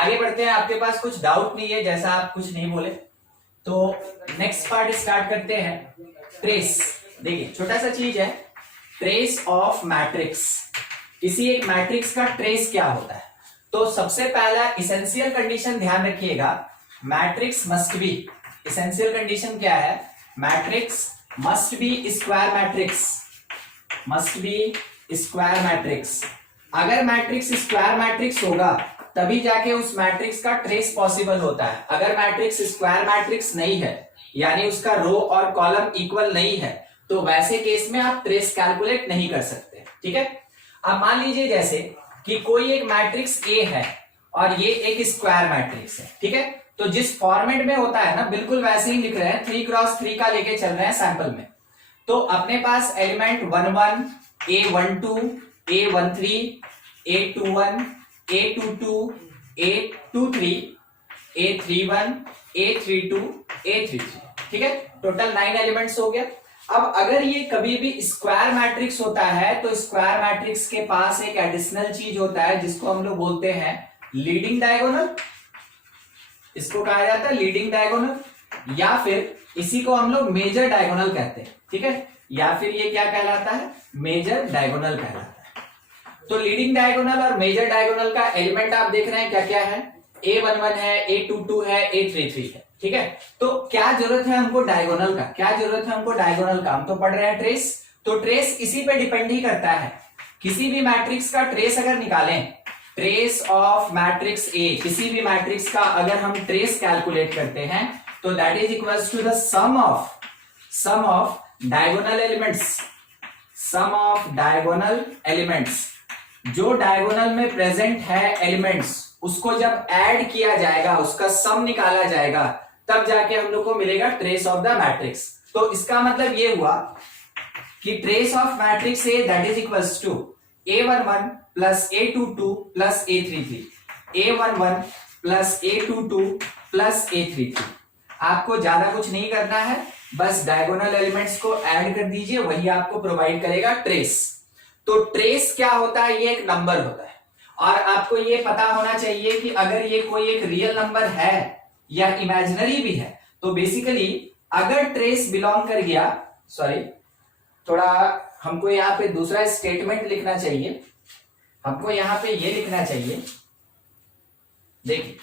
आगे बढ़ते हैं। आपके पास कुछ डाउट नहीं है, जैसा आप कुछ नहीं बोले तो नेक्स्ट पार्ट स्टार्ट करते हैं। ट्रेस, देखिए छोटा सा चीज है, ट्रेस ऑफ मैट्रिक्स। किसी एक मैट्रिक्स का ट्रेस क्या होता है? तो सबसे पहला इसेंशियल कंडीशन ध्यान रखिएगा, matrix must be. Essential condition क्या है? Matrix must be square matrix, must be square matrix. अगर मैट्रिक्स स्क्वायर मैट्रिक्स होगा तभी जाके उस मैट्रिक्स का ट्रेस पॉसिबल होता है। अगर मैट्रिक्स स्क्वायर मैट्रिक्स नहीं है, यानी उसका रो और कॉलम इक्वल नहीं है, तो वैसे केस में आप ट्रेस कैलकुलेट नहीं कर सकते। ठीक है। अब मान लीजिए जैसे कि कोई एक मैट्रिक्स ए है और ये एक स्क्वायर मैट्रिक्स है। ठीक है। तो जिस फॉर्मेट में होता है ना, बिल्कुल वैसे ही लिख रहे हैं, 3x3 का लेके चल रहे हैं सैंपल में। तो अपने पास element 11, A12, A13, A21, A22, A23, A31, A32, A33। ठीक है। टोटल 9 एलिमेंट्स हो गया। अब अगर ये कभी भी स्क्वायर मैट्रिक्स होता है तो स्क्वायर मैट्रिक्स के पास एक एडिशनल चीज होता है जिसको हम लोग बोलते हैं लीडिंग डायगोनल। इसको कहा जाता है लीडिंग डायगोनल, या फिर इसी को हम लोग मेजर डायगोनल कहते हैं। ठीक है। या फिर ये क्या कहलाता है? मेजर डायगोनल कहलाता है। तो लीडिंग डायगोनल और मेजर डायगोनल का एलिमेंट आप देख रहे हैं क्या क्या है? A11 है, A22 है, A33 है। ठीक है। तो क्या जरूरत है हमको डायगोनल का? क्या जरूरत है हमको डायगोनल का? हम तो पढ़ रहे हैं ट्रेस। तो ट्रेस इसी पे डिपेंड ही करता है। किसी भी मैट्रिक्स का ट्रेस अगर निकालें, ट्रेस ऑफ मैट्रिक्स ए, किसी भी मैट्रिक्स का अगर हम ट्रेस कैलकुलेट करते हैं तो that is equals to the sum of diagonal elements, sum of diagonal elements. जो डायगोनल में प्रेजेंट है एलिमेंट्स, उसको जब ऐड किया जाएगा, उसका सम निकाला जाएगा, तब जाके हम लोग को मिलेगा ट्रेस ऑफ द मैट्रिक्स। तो इसका मतलब ये हुआ कि trace of matrix A that is equals to A11 plus A22 plus A33, A11 plus A22 plus A33। आपको ज्यादा कुछ नहीं करना है, बस डायगोनल एलिमेंट्स को ऐड कर दीजिए, वही आपको प्रोवाइड करेगा ट्रेस। तो ट्रेस क्या होता है? ये एक नंबर होता है, और आपको ये पता होना चाहिए कि अगर ये कोई एक रियल नंबर है या इमेजिनरी भी है, तो बेसिकली अगर ट्रेस बिलोंग कर गया, सॉरी थोड़ा हमको यहाँ पे दूसरा स्टेटमेंट लिखना चाहिए। हमको यहाँ पे ये लिखना चाहिए, देखिए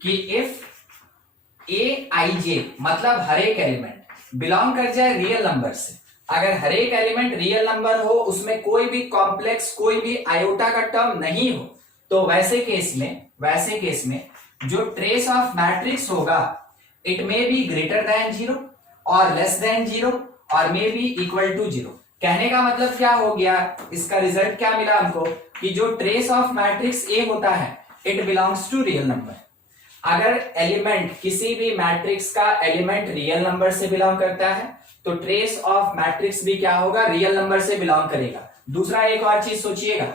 कि इफ Aij मतलब हर एक एलिमेंट बिलोंग कर जाए रियल नंबर से, अगर हर एक एलिमेंट रियल नंबर हो, उसमें कोई भी कॉम्प्लेक्स, कोई भी आयोटा का टर्म नहीं हो, तो वैसे केस में जो ट्रेस ऑफ मैट्रिक्स होगा, it may be greater than 0 और लेस देन 0 और मे बी इक्वल टू 0। कहने का मतलब क्या हो गया? इसका रिजल्ट क्या मिला हमको कि जो ट्रेस ऑफ मैट्रिक्स ए होता है, it belongs to real number. अगर एलिमेंट, किसी भी मैट्रिक्स का एलिमेंट रियल नंबर से बिलोंग करता है, तो ट्रेस ऑफ मैट्रिक्स भी क्या होगा? रियल नंबर से बिलोंग करेगा। दूसरा एक और चीज सोचिएगा,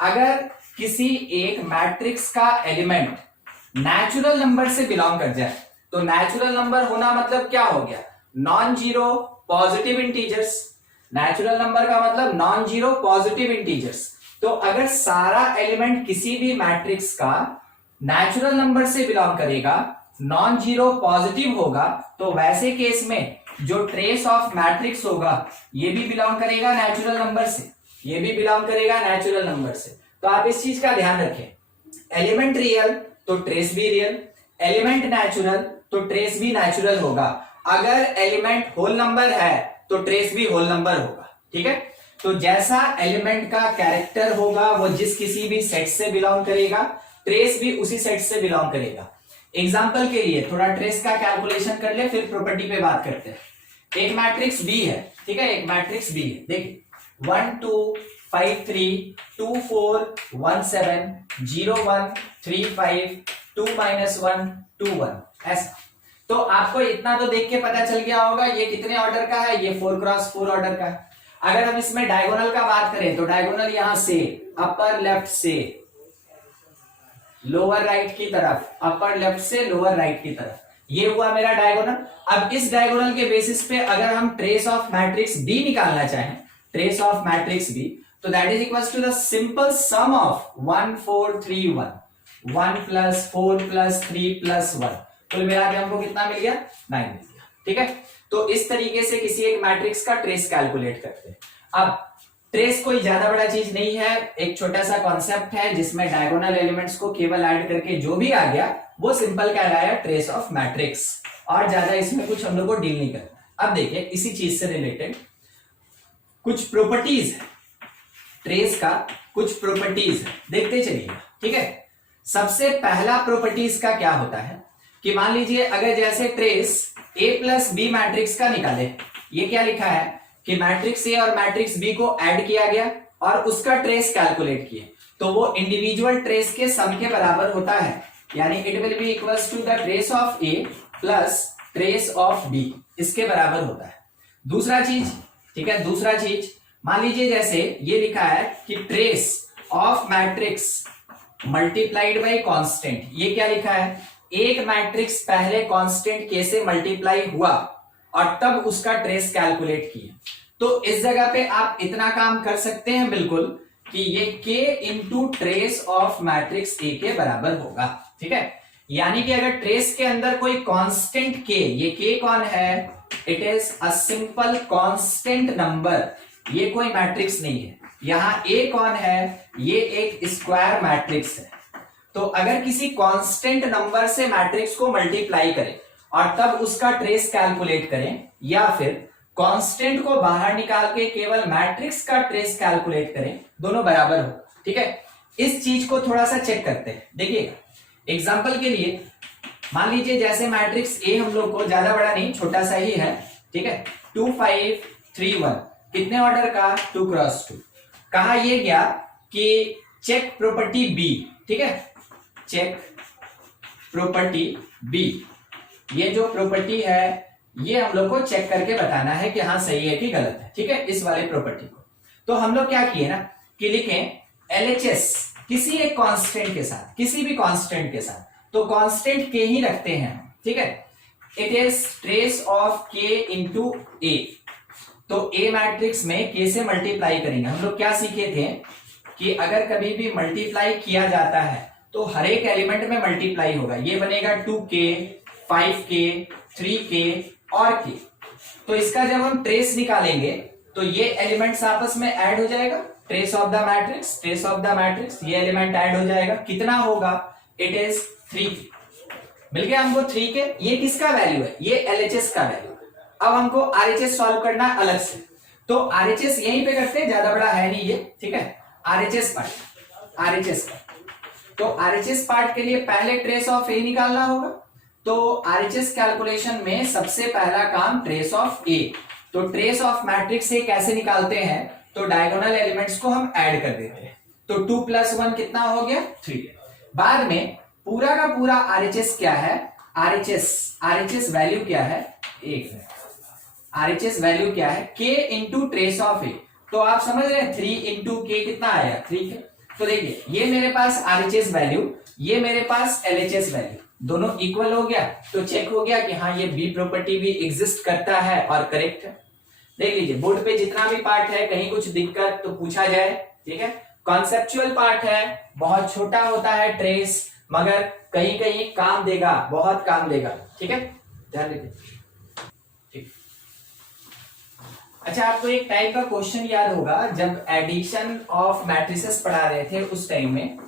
अगर किसी एक मैट्रिक्स का एलिमेंट नेचुरल नंबर से बिलोंग कर जाए, तो नेचुरल नंबर होना मतलब क्या हो गया? Non zero positive integers. Natural number का मतलब नॉन जीरो पॉजिटिव इंटीजर्स। तो अगर सारा एलिमेंट किसी भी मैट्रिक्स का नेचुरल नंबर से बिलोंग करेगा, नॉन जीरो पॉजिटिव होगा, तो वैसे केस में जो ट्रेस ऑफ मैट्रिक्स होगा, ये भी बिलोंग करेगा नेचुरल नंबर से, ये भी बिलोंग करेगा नेचुरल नंबर से। तो आप इस चीज का ध्यान रखें, एलिमेंट रियल तो ट्रेस भी रियल, एलिमेंट नेचुरल तो ट्रेस भी नेचुरल होगा। अगर एलिमेंट होल नंबर है तो ट्रेस भी होल नंबर होगा। ठीक है। तो जैसा एलिमेंट का कैरेक्टर होगा, वो जिस किसी भी सेट से बिलोंग करेगा, ट्रेस भी उसी सेट से बिलोंग करेगा। एग्जांपल के लिए थोड़ा ट्रेस का कैलकुलेशन कर ले, फिर प्रॉपर्टी पे बात करते हैं। एक मैट्रिक्स बी है, ठीक है, एक मैट्रिक्स बी है, देखिए 1 2 5 3 2 4 1 7 0 1 3 5 2 -1 2 1, ऐसा। तो आपको इतना तो देख के पता चल गया होगा ये कितने ऑर्डर का है, ये 4x4 ऑर्डर का है। अगर हम इसमें डायगोनल का बात करें तो डायगोनल यहां से अपर लेफ्ट से लोअर राइट की तरफ, अपर लेफ्ट से लोअर राइट की तरफ, ये हुआ मेरा डायगोनल। अब इस डायगोनल के बेसिस पे अगर हम ट्रेस ऑफ मैट्रिक्स बी निकालना चाहें, ट्रेस ऑफ मैट्रिक्स बी, तो that is equals to the simple sum of 1 4 3 1। 1 plus 4 plus 3 plus 1, कुल मिला के हमको कितना मिल गया? 9 मिल गया। ठीक है, तो इस तरीके से किसी एक मैट्रिक्स का ट्रेस कैलकुलेट करते हैं। अब ट्रेस कोई ज्यादा बड़ा चीज नहीं है, एक छोटा सा कॉन्सेप्ट है जिसमें डायगोनल एलिमेंट्स को केवल ऐड करके जो भी आ गया वो सिंपल कहलाया ट्रेस ऑफ मैट्रिक्स, और ज्यादा इसमें कुछ हम लोग को डील नहीं करना। अब देखिए इसी चीज से रिलेटेड कुछ प्रॉपर्टीज है, ट्रेस का कुछ प्रॉपर्टीज है, देखते चलिएगा। ठीक है, सबसे पहला प्रॉपर्टीज का क्या होता है कि मान लीजिए अगर जैसे trace A plus B matrix का निकाले, ये क्या लिखा है कि मैट्रिक्स ए और मैट्रिक्स बी को ऐड किया गया और उसका ट्रेस कैलकुलेट किए, तो वो इंडिविजुअल ट्रेस के सम के बराबर होता है, यानी it will be equals to the trace of A plus trace of B, इसके बराबर होता है। दूसरा चीज, ठीक है, दूसरा चीज मान लीजिए जैसे ये लिखा है कि trace of matrix multiplied by constant, ये क्या लिखा है, एक मैट्रिक्स पहले कांस्टेंट के से मल्टीप्लाई हुआ और तब उसका ट्रेस कैलकुलेट किया, तो इस जगह पे आप इतना काम कर सकते हैं बिल्कुल कि ये k into trace of matrix A के बराबर होगा। ठीक है, यानी कि अगर ट्रेस के अंदर कोई कांस्टेंट k, ये k कौन है, it is a simple constant number, ये कोई मैट्रिक्स नहीं है। यहां a कौन है, ये एक स्क्वायर मैट्रिक्स है। तो अगर किसी कांस्टेंट नंबर से मैट्रिक्स को मल्टीप्लाई करें और तब उसका ट्रेस कैलकुलेट करें, या फिर कांस्टेंट को बाहर निकाल के केवल मैट्रिक्स का ट्रेस कैलकुलेट करें, दोनों बराबर हो। ठीक है, इस चीज को थोड़ा सा चेक करते हैं। देखिएगा एग्जांपल के लिए मान लीजिए जैसे मैट्रिक्स ए हम लोग को ज्यादा बड़ा नहीं, छोटा सा ही है। ठीक है, 2 5 3 1, कितने ऑर्डर का, 2 क्रॉस 2। कहा यह गया कि चेक प्रॉपर्टी बी। ठीक है, चेक प्रॉपर्टी बी, ये जो प्रॉपर्टी है ये हम लोग को चेक करके बताना है कि हाँ सही है कि गलत है। ठीक है, इस वाले प्रॉपर्टी को तो हम लोग क्या किए ना कि लिखें LHS किसी एक कांस्टेंट के साथ, किसी भी कांस्टेंट के साथ, तो कांस्टेंट के ही रखते हैं। ठीक है, it is trace of k into A, तो ए मैट्रिक्स में k से मल्टीप्लाई करेंगे। हम लोग क्या सीखे थे कि अगर कभी भी मल्टीप्लाई किया जाता है तो हर एक एलिमेंट में मल्टीप्लाई होगा, ये बनेगा 2k 5k 3k और k, तो इसका जब हम ट्रेस निकालेंगे तो ये एलिमेंट्स आपस में ऐड हो जाएगा, trace of the matrix, trace of the matrix, ये एलिमेंट ऐड हो जाएगा, कितना होगा, इट इज 3k, मिल गया हमको 3k। ये किसका वैल्यू है, ये LHS का वैल्यू। अब हमको RHS सॉल्व करना है अलग से, तो RHS यहीं पे करते हैं, ज्यादा बड़ा है नहीं ये। ठीक है, RHS पार्ट, RHS का, तो RHS पार्ट के लिए पहले ट्रेस ऑफ ए निकालना होगा, तो RHS कैलकुलेशन में सबसे पहला काम ट्रेस ऑफ ए, तो ट्रेस ऑफ मैट्रिक्स ए कैसे निकालते हैं, तो डायगोनल एलिमेंट्स को हम ऐड कर देते हैं, तो 2 + 1 कितना हो गया, 3। बाद में पूरा का पूरा RHS क्या है, RHS वैल्यू क्या है, 1 है। RHS वैल्यू क्या है, k into trace of A, तो आप समझ रहे हैं 3 इंटू k कितना आया, 3k। तो देखिए ये मेरे पास RHS वैल्यू, ये मेरे पास LHS वैल्यू, दोनों इक्वल हो गया, तो चेक हो गया कि हाँ ये बी प्रॉपर्टी भी एग्जिस्ट करता है और करेक्ट है। देख लीजिए बोर्ड पे जितना भी पार्ट है, कहीं कुछ दिक्कत तो पूछा जाए। ठीक है, कॉन्सेप्चुअल पार्ट है, बहुत छोटा होता है ट्रेस, मगर कहीं कहीं काम देगा, बहुत काम देगा। ठीक है, ध्यान रखिए। ठीक, अच्छा आपको एक टाइप का क्वेश्चन याद होगा, जब एडिशन ऑफ मैट्रिसेस पढ़ा रहे थे उस टाइम में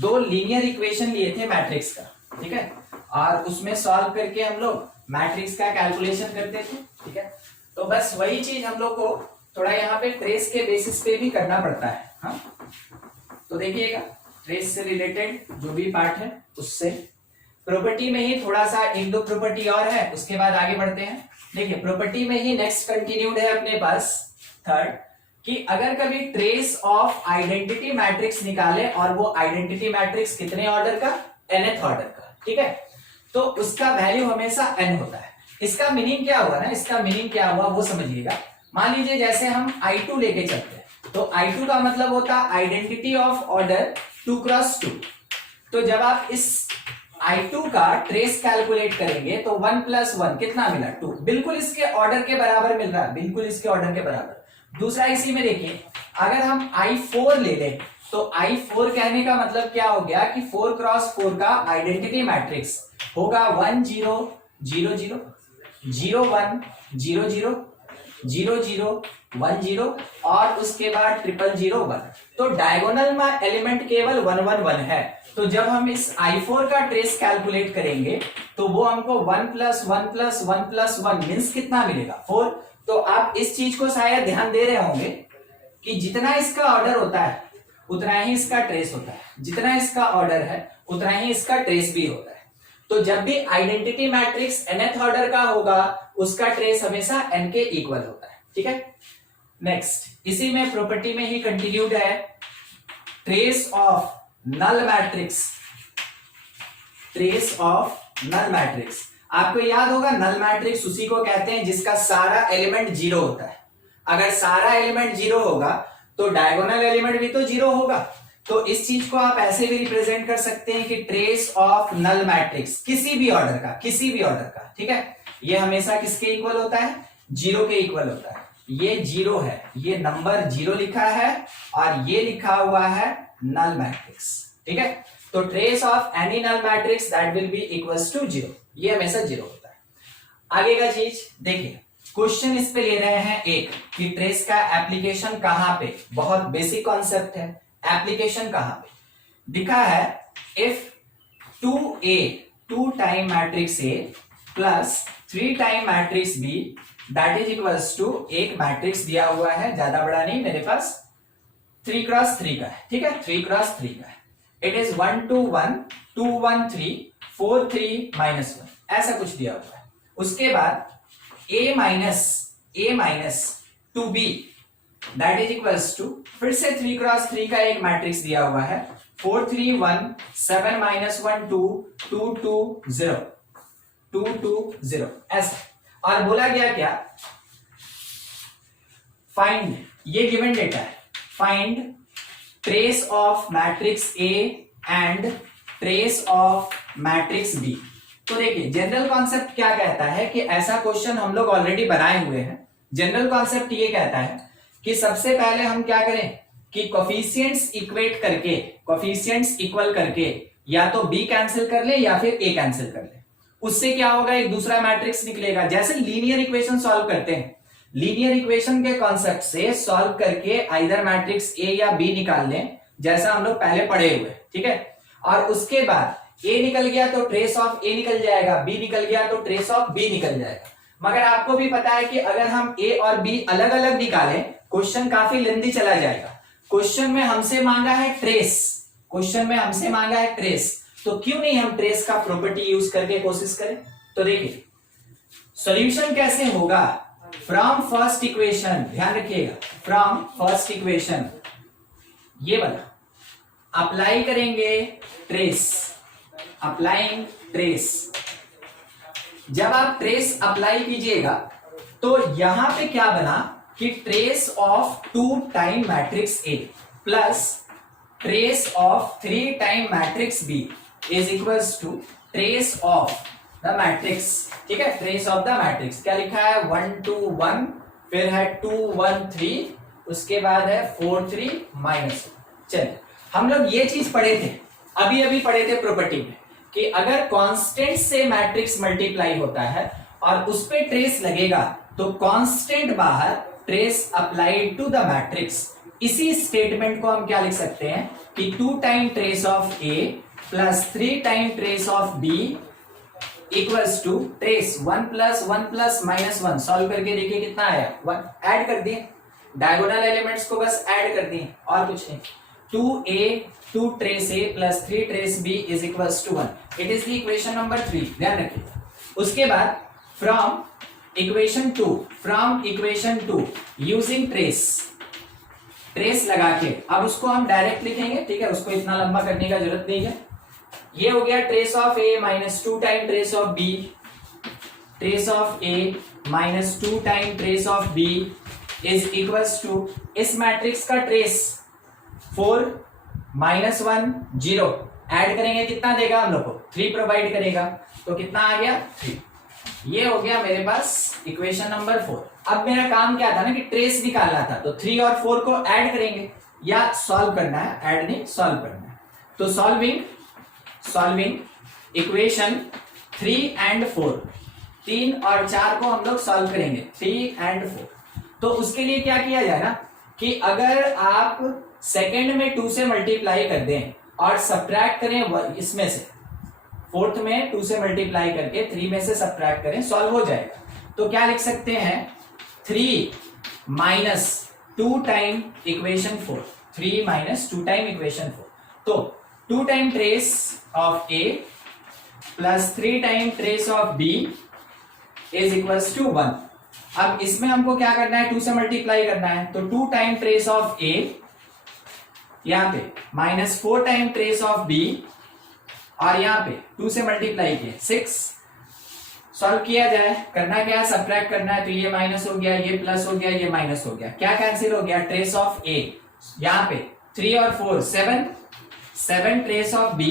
2 लीनियर इक्वेशन लिए थे मैट्रिक्स का। ठीक है, और उसमें सॉल्व करके हम लोग मैट्रिक्स का कैलकुलेशन करते थे। ठीक है, तो बस वही चीज हम लोग को थोड़ा यहाँ पे ट्रेस के बेसिस पे भी करना पड़ता है। हाँ, तो देखिएगा ट्रेस से रिलेटेड जो भी पार्ट है उससे, प्रॉपर्टी में ही थोड़ा सा 1-2 प्रॉपर्टी और है, उसके बाद आगे बढ़ते हैं। देखिए प्रॉपर्टी में ही नेक्स्ट कंटिन्यूड है अपने पास थर्ड, कि अगर कभी ट्रेस ऑफ आइडेंटिटी मैट्रिक्स निकाले और वो आइडेंटिटी मैट्रिक्स कितने ऑर्डर का, nth ऑर्डर का। ठीक है, तो उसका वैल्यू हमेशा n होता है। इसका मीनिंग क्या हुआ ना, इसका मीनिंग क्या हुआ वो समझिएगा। मान लीजिए जैसे हम I2 लेके चलते हैं, तो I2 का मतलब होता है आइडेंटिटी ऑफ ऑर्डर 2 क्रॉस 2। तो जब आप इस I2 का ट्रेस कैलकुलेट करेंगे तो 1 + 1 कितना मिला, 2, बिल्कुल इसके ऑर्डर के बराबर मिल रहा है, बिल्कुल इसके ऑर्डर के बराबर। दूसरा इसी में देखिए, अगर हम I4 ले लें तो I4 कहने का मतलब क्या हो गया कि 4x4 का आइडेंटिटी मैट्रिक्स होगा 1 0 0 0 0 1 0 0 0 0 1 0 और उसके बाद 0 0 1। तो डायगोनल में एलिमेंट केवल 1 1 1 है। तो जब हम इस I4 का ट्रेस कैलकुलेट करेंगे तो वो हमको 1 + 1 + 1 + 1 मींस कितना मिलेगा 4। तो आप इस चीज को शायद ध्यान दे रहे होंगे कि जितना इसका ऑर्डर होता है उतना ही इसका ट्रेस होता है, जितना इसका ऑर्डर है उतना ही इसका ट्रेस भी होता है। तो जब भी आइडेंटिटी मैट्रिक्स nth ऑर्डर का होगा उसका ट्रेस हमेशा n के इक्वल होता है। ठीक है, नेक्स्ट इसी में प्रॉपर्टी में ही कंटिन्यूड है, trace of null matrix. Trace of null matrix आपको याद होगा, नल मैट्रिक्स उसी को कहते हैं जिसका सारा एलिमेंट जीरो होता है। अगर सारा एलिमेंट जीरो होगा तो डायगोनल एलिमेंट भी तो जीरो होगा। तो इस चीज को आप ऐसे भी रिप्रेजेंट कर सकते हैं कि ट्रेस ऑफ नल मैट्रिक्स किसी भी ऑर्डर का, किसी भी ऑर्डर का। ठीक है, ये हमेशा किसके इक्वल होता है, जीरो के इक्वल होता है। ये जीरो है, ये नंबर जीरो लिखा है और ये लिखा हुआ है नल मैट्रिक्स। ठीक है, तो trace of any null matrix that will be equals to zero, ये हमेशा जीरो होता है। आगे का चीज देखिए, क्वेश्चन इस पे ले रहे हैं एक कि ट्रेस का एप्लीकेशन कहां पे, बहुत बेसिक कॉन्सेप्ट है। एप्लीकेशन कहां पे दिखा है, if 2A 2 time matrix A plus 3 time matrix B that is equals to एक मैट्रिक्स दिया हुआ है, ज्यादा बड़ा नहीं मेरे पास, 3x3 का है। ठीक है, 3x3 का है। इट इज 1 2 1 2 1 3 4 3 -1 ऐसा कुछ दिया हुआ है। उसके बाद A minus 2B that is equals to फिर से 3x3 का एक मैट्रिक्स दिया हुआ है, 4 3 1 7 -1 2 2 2 0 2 2 0 ऐसा। और बोला गया क्या, फाइंड, ये गिवन डेटा है, find trace of matrix A and trace of matrix B। तो देखिए जनरल कॉन्सेप्ट क्या कहता है कि ऐसा क्वेश्चन हम लोग ऑलरेडी बनाए हुए हैं। जनरल कॉन्सेप्ट ये कहता है कि सबसे पहले हम क्या करें कि कोफिशिएंट्स इक्वेट करके, कोफिशिएंट्स इक्वल करके या तो B कैंसिल कर ले या फिर A कैंसिल कर ले। उससे क्या होगा, एक दूसरा मैट्रिक्स निकलेगा। जैसे लीनियर इक्वेशन सॉल्व करते हैं, लीनियर इक्वेशन के कॉन्सेप्ट से सॉल्व करके आइदर मैट्रिक्स A या B निकाल लें, जैसा हम लोग पहले पढ़े हुए। ठीक है, और उसके बाद A निकल गया तो ट्रेस ऑफ A निकल जाएगा, B निकल गया तो ट्रेस ऑफ B निकल जाएगा। मगर आपको भी पता है कि अगर हम A और B अलग अलग निकालें क्वेश्चन काफी लेंथी चला जाएगा। क्वेश्चन में हमसे मांगा है ट्रेस, क्वेश्चन में हमसे मांगा है ट्रेस, तो क्यों नहीं हम ट्रेस का प्रॉपर्टी यूज करके कोशिश करें। तो देखिए सॉल्यूशन कैसे होगा, फ्रॉम फर्स्ट इक्वेशन, ध्यान रखिएगा, फ्रॉम फर्स्ट इक्वेशन ये वाला अप्लाई करेंगे ट्रेस, अप्लाइंग ट्रेस। जब आप ट्रेस अप्लाई कीजिएगा तो यहां पे क्या बना कि trace of 2 time matrix A plus trace of 3 time matrix B is equals to trace of the matrix. ठीक है, ट्रेस ऑफ द मैट्रिक्स क्या लिखा है, 1 2 1 फिर है 2 1 3 उसके बाद है 4 3 -1। चलिए हम लोग ये चीज पढ़े थे, अभी अभी पढ़े थे प्रॉपर्टी में कि अगर कांस्टेंट से मैट्रिक्स मल्टीप्लाई होता है और उस पे ट्रेस लगेगा तो कांस्टेंट बाहर, trace applied to the matrix. इसी स्टेटमेंट को हम क्या लिख सकते हैं कि 2 time trace of A plus 3 time trace of B equals to trace 1 + 1 + -1। Solve करके देखिए कितना आया, 1 ऐड कर दिए, डायगोनल एलिमेंट्स को बस ऐड कर दिए और कुछ नहीं। 2A 2 trace A plus 3 trace B is equals to 1। It is the equation number 3, ध्यान रखिए। उसके बाद from equation 2, from equation 2 using trace, trace लगा के अब उसको हम डायरेक्ट लिखेंगे। ठीक है, उसको इतना लंबा करने का जरूरत नहीं है। ये हो गया trace of A minus 2 time trace of B, trace of A minus 2 time trace of B is equals to इस मैट्रिक्स का ट्रेस 4 -1 0 ऐड करेंगे कितना देगा हम लोग को, 3 प्रोवाइड करेगा, तो कितना आ गया 3। ये हो गया मेरे पास इक्वेशन नंबर 4। अब मेरा काम क्या था ना कि ट्रेस निकालना था, तो 3 और 4 को ऐड करेंगे, या सॉल्व करना है, ऐड नहीं सॉल्व करना है। तो सॉल्विंग इक्वेशन 3 and 4, 3 और 4 को हम लोग सॉल्व करेंगे, 3 and 4। तो उसके लिए क्या किया जाए ना कि अगर आप सेकंड में 2 से मल्टीप्लाई कर दें और सब्ट्रैक्ट करें इसमें से, फोर्थ में 2 से मल्टीप्लाई करके 3 में से सब्ट्रैक्ट करें, सॉल्व हो जाएगा। तो क्या लिख सकते हैं, 3 minus 2 time equation 4, 3 minus 2 time equation 4। तो 2 time trace of A plus 3 time trace of B is equals to 1। अब इसमें हमको क्या करना है, 2 से मल्टीप्लाई करना है, तो 2 टाइम ट्रेस ऑफ A यहां पे minus 4 time trace of B, और यहां पे 2 से मल्टीप्लाई किए 6। सॉल्व किया जाए, करना क्या है, सब्ट्रैक्ट करना है। तो ये माइनस हो गया, ये प्लस हो गया, ये माइनस हो गया, क्या कैंसिल हो गया, ट्रेस ऑफ A यहां पे 3 और 4 7 trace of B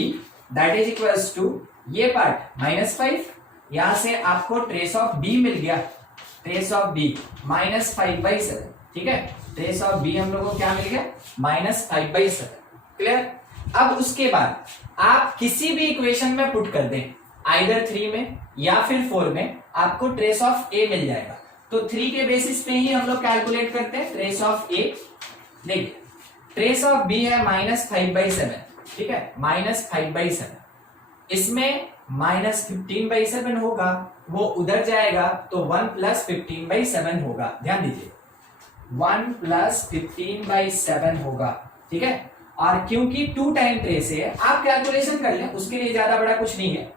that is equals to ये पार्ट -5। यहां से आपको ट्रेस ऑफ B मिल गया, ट्रेस ऑफ B -5/7। ठीक है, ट्रेस ऑफ B हम लोगों को क्या मिल गया, -5/7। क्लियर। अब उसके बाद आप किसी भी इक्वेशन में पुट कर दें, आइदर 3 में या फिर 4 में, आपको ट्रेस ऑफ A मिल जाएगा। तो 3 के बेसिस पे ही हम लोग कैलकुलेट करते हैं ट्रेस ऑफ A। देखिए ट्रेस ऑफ B है -5/7, ठीक है, -5/7। इसमें -15/7 होगा, वो उधर जाएगा तो 1 + 15/7 होगा। ध्यान दीजिए 1 + 15/7 होगा। ठीक है, और क्योंकि 2 टाइम ट्रेस है, आप कैलकुलेशन कर लें, उसके लिए ज्यादा बड़ा कुछ नहीं है।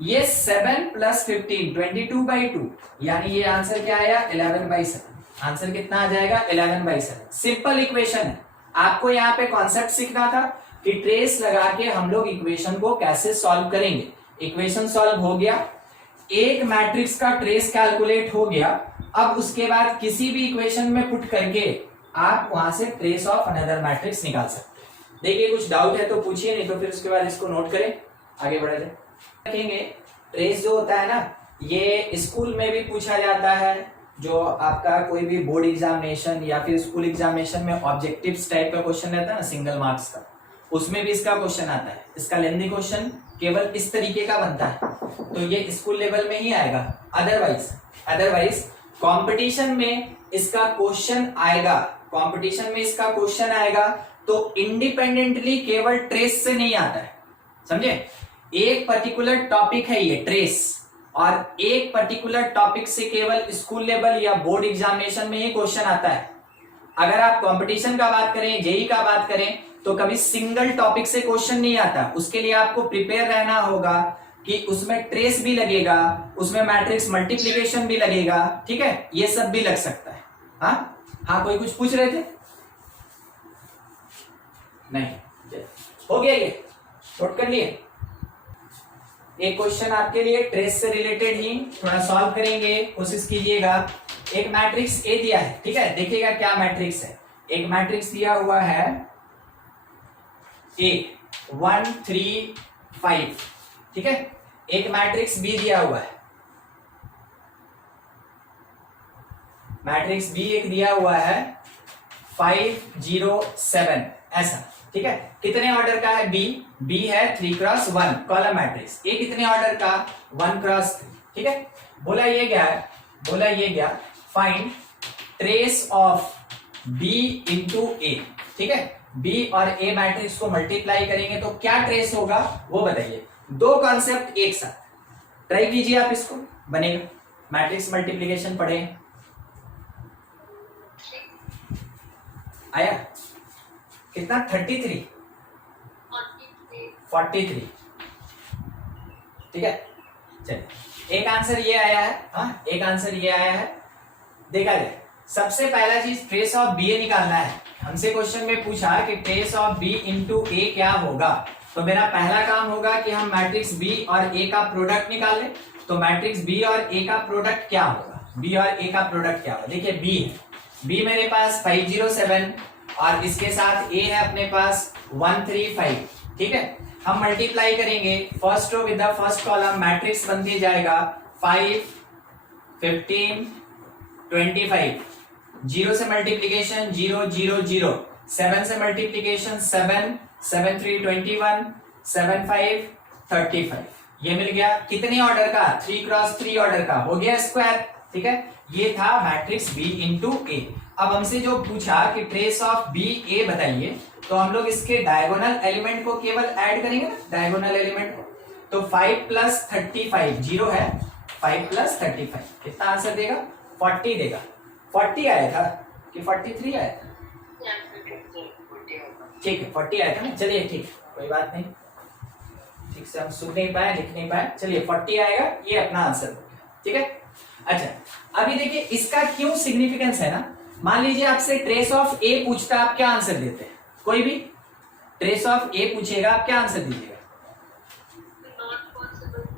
ये 7 + 15 22/2, यानी ये आंसर क्या आया, 11/7। आंसर कितना आ जाएगा, 11/7। सिंपल इक्वेशन है। आपको यहाँ पे कॉन्सेप्ट सीखना था कि ट्रेस लगा के हम लोग इक्वेशन को कैसे सॉल्व करेंगे। इक्वेशन सॉल्व हो गया, एक मैट्रिक्स का ट्रेस कैलकुलेट हो गया। अब उसके बाद किसी भी इक्वेशन में पुट करके आप वहां से ट्रेस ऑफ अनदर मैट्रिक्स निकाल सकते हैं। देखिए कुछ डाउट है तो पूछिए, नहीं तो फिर उसके बाद इसको नोट करें, आगे बढ़ा जाए। रखेंगे ट्रेस जो होता है ना, ये स्कूल में भी पूछा जाता है। जो आपका कोई भी बोर्ड एग्जामिनेशन या फिर स्कूल एग्जामिनेशन में ऑब्जेक्टिव्स टाइप का क्वेश्चन रहता है ना, सिंगल मार्क्स का, उसमें भी इसका क्वेश्चन आता है। इसका लेंथी क्वेश्चन केवल इस तरीके का बनता है, तो ये स्कूल लेवल में ही आएगा। अदरवाइज कंपटीशन में इसका क्वेश्चन आएगा, कंपटीशन में इसका क्वेश्चन आएगा तो इंडिपेंडेंटली केवल ट्रेस से नहीं आता है, समझे। एक पर्टिकुलर टॉपिक है ये ट्रेस, और एक पर्टिकुलर टॉपिक से केवल स्कूल लेवल या बोर्ड एग्जामिनेशन में ये क्वेश्चन आता है। अगर आप कंपटीशन का बात करें, जेई का बात करें, तो कभी सिंगल टॉपिक से क्वेश्चन नहीं आता। उसके लिए आपको प्रिपेयर रहना होगा कि उसमें ट्रेस भी लगेगा, उसमें मैट्रिक्स मल्टीप्लिकेशन भी लगेगा। ठीक है, ये सब भी लग सकता है। हाँ, कोई कुछ पूछ रहे थे? नहीं, हो गया, ये नोट कर लिए। एक क्वेश्चन आपके लिए ट्रेस से रिलेटेड ही थोड़ा सॉल्व करेंगे, कोशिश कीजिएगा। एक मैट्रिक्स ए दिया है, ठीक है, देखिएगा क्या मैट्रिक्स है। एक मैट्रिक्स दिया हुआ है ए 1 3 5, ठीक है। एक मैट्रिक्स बी दिया हुआ है, मैट्रिक्स बी एक दिया हुआ है 5 0 7, ऐसा। ठीक है, कितने ऑर्डर का है बी? बी है 3 × 1 कॉलम मैट्रिक्स। ए कितने ऑर्डर का? 1 × 3। ठीक है, बोला ये गया find trace of B into A. ठीक है, बी और ए मैट्रिक्स को मल्टीप्लाई करेंगे तो क्या ट्रेस होगा वो बताइए। दो कॉन्सेप्ट एक साथ ट्राई कीजिए आप, इसको बनेगा। मैट्रिक्स मल्टीप्लीकेशन पढ़े, आया कितना? 33 43। ठीक है, चलिए एक आंसर ये आया है। हाँ, एक आंसर ये आया है, देखा जाए। सबसे पहला चीज ट्रेस ऑफ बी ए निकालना है। हमसे क्वेश्चन में पूछा कि ट्रेस ऑफ बी इंटू ए क्या होगा, तो मेरा पहला काम होगा कि हम मैट्रिक्स बी और ए का प्रोडक्ट निकाल लें। तो मैट्रिक्स बी और ए का प्रोडक्ट क्या होगा? बी और ए का प्रोडक्ट क्या होगा? देखिए बी है, बी मेरे पास 5 0 7 और इसके साथ ए है अपने पास 1 3 5। ठीक है, हम मल्टीप्लाई करेंगे first row with the first column, matrix बन के जाएगा 5 15 25। 0 से मल्टीप्लीकेशन 0 0 0, 7 से मल्टीप्लीकेशन 7, 7 3 21, 7 5 35, ये मिल गया कितने ऑर्डर का, 3 क्रॉस 3 ऑर्डर का, हो गया स्क्वायर। ठीक है, ये था मैट्रिक्स बी इंटू ए। अब हमसे जो पूछा कि ट्रेस ऑफ बी ए बताइए, तो हम लोग इसके डायगोनल एलिमेंट को केवल ऐड करेंगे ना, डायगोनल एलिमेंट को। तो 5 प्लस 35 0 है, 5 प्लस 35 कितना आंसर देगा, 40 देगा। 40 आया था कि 43 आया था, ठीक है 40 आया था ना, चलिए ठीक है कोई बात नहीं, ठीक से हम सुन नहीं पाए लिख नहीं पाए, चलिए 40 आएगा, ये अपना आंसर। ठीक है, अच्छा अभी देखिए इसका क्यों सिग्निफिकेंस है ना। मान लीजिए आपसे ट्रेस ऑफ ए पूछता, आप क्या आंसर देते हैं, कोई भी ट्रेस ऑफ ए पूछेगा आप क्या आंसर दीजिएगा,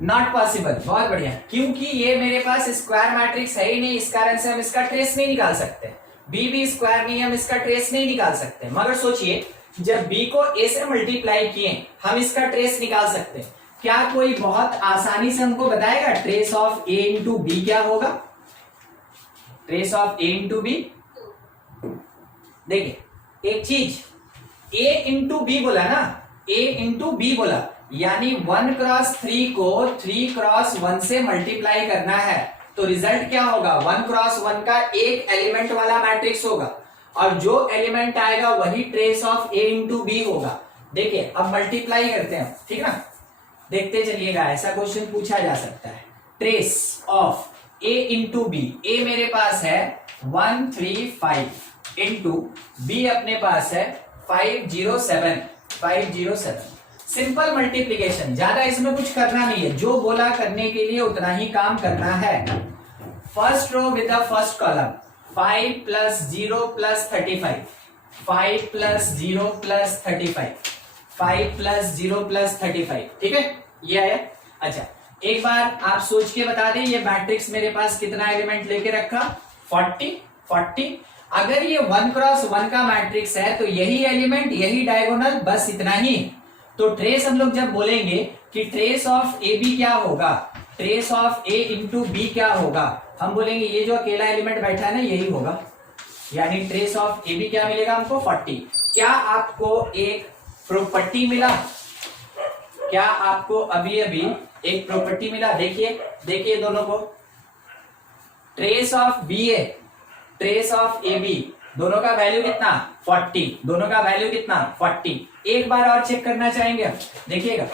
नॉट पॉसिबल। बहुत बढ़िया, क्योंकि ये मेरे पास स्क्वायर मैट्रिक्स है ही नहीं, इस कारण से हम इसका ट्रेस नहीं निकाल सकते। बी भी स्क्वायर नहीं, हम इसका ट्रेस नहीं निकाल सकते। मगर सोचिए जब बी को ए से मल्टीप्लाई किए हम इसका ट्रेस निकाल सकते हैं। क्या कोई बहुत आसानी से हमको बताएगा trace of A into B क्या होगा, trace of A into B. देखिए एक चीज, ए इंटू बी बोला ना, ए इंटू बी बोला, यानी 1 क्रॉस 3 को 3 क्रॉस 1 से मल्टीप्लाई करना है, तो रिजल्ट क्या होगा, 1 क्रॉस 1 का एक एलिमेंट वाला मैट्रिक्स होगा, और जो एलिमेंट आएगा वही trace of A into B होगा। देखिए अब मल्टीप्लाई करते हैं, ठीक ना, देखते चलिएगा, ऐसा क्वेश्चन पूछा जा सकता है। Trace of A into B, A मेरे पास है 135 इंटू बी अपने पास है 507। सिंपल मल्टीप्लीकेशन, ज्यादा इसमें कुछ करना नहीं है, जो बोला करने के लिए उतना ही काम करना है। First row with the first column, 5 plus 0 plus 35, 5 plus 0 plus 35, 5 plus 0 plus 35, ठीक है ये आया। अच्छा एक बार आप सोच के बता दें, ये मैट्रिक्स मेरे पास कितना एलिमेंट लेके रखा, 40। अगर ये 1 क्रॉस 1 का मैट्रिक्स है तो यही एलिमेंट यही डायगोनल, बस इतना ही। तो ट्रेस हम लोग जब बोलेंगे कि ट्रेस ऑफ ए बी क्या होगा, trace of A into B क्या होगा, हम बोलेंगे ये जो अकेला एलिमेंट बैठा है ना यही होगा, यानी ट्रेस ऑफ ए बी क्या मिलेगा हमको, 40। क्या आपको एक प्रॉपर्टी मिला, क्या आपको अभी अभी एक प्रॉपर्टी मिला, देखिए दोनों को, trace of B A, trace of A B, दोनों का वैल्यू कितना 40, दोनों का वैल्यू कितना 40। एक बार और चेक करना चाहेंगे, देखिएगा,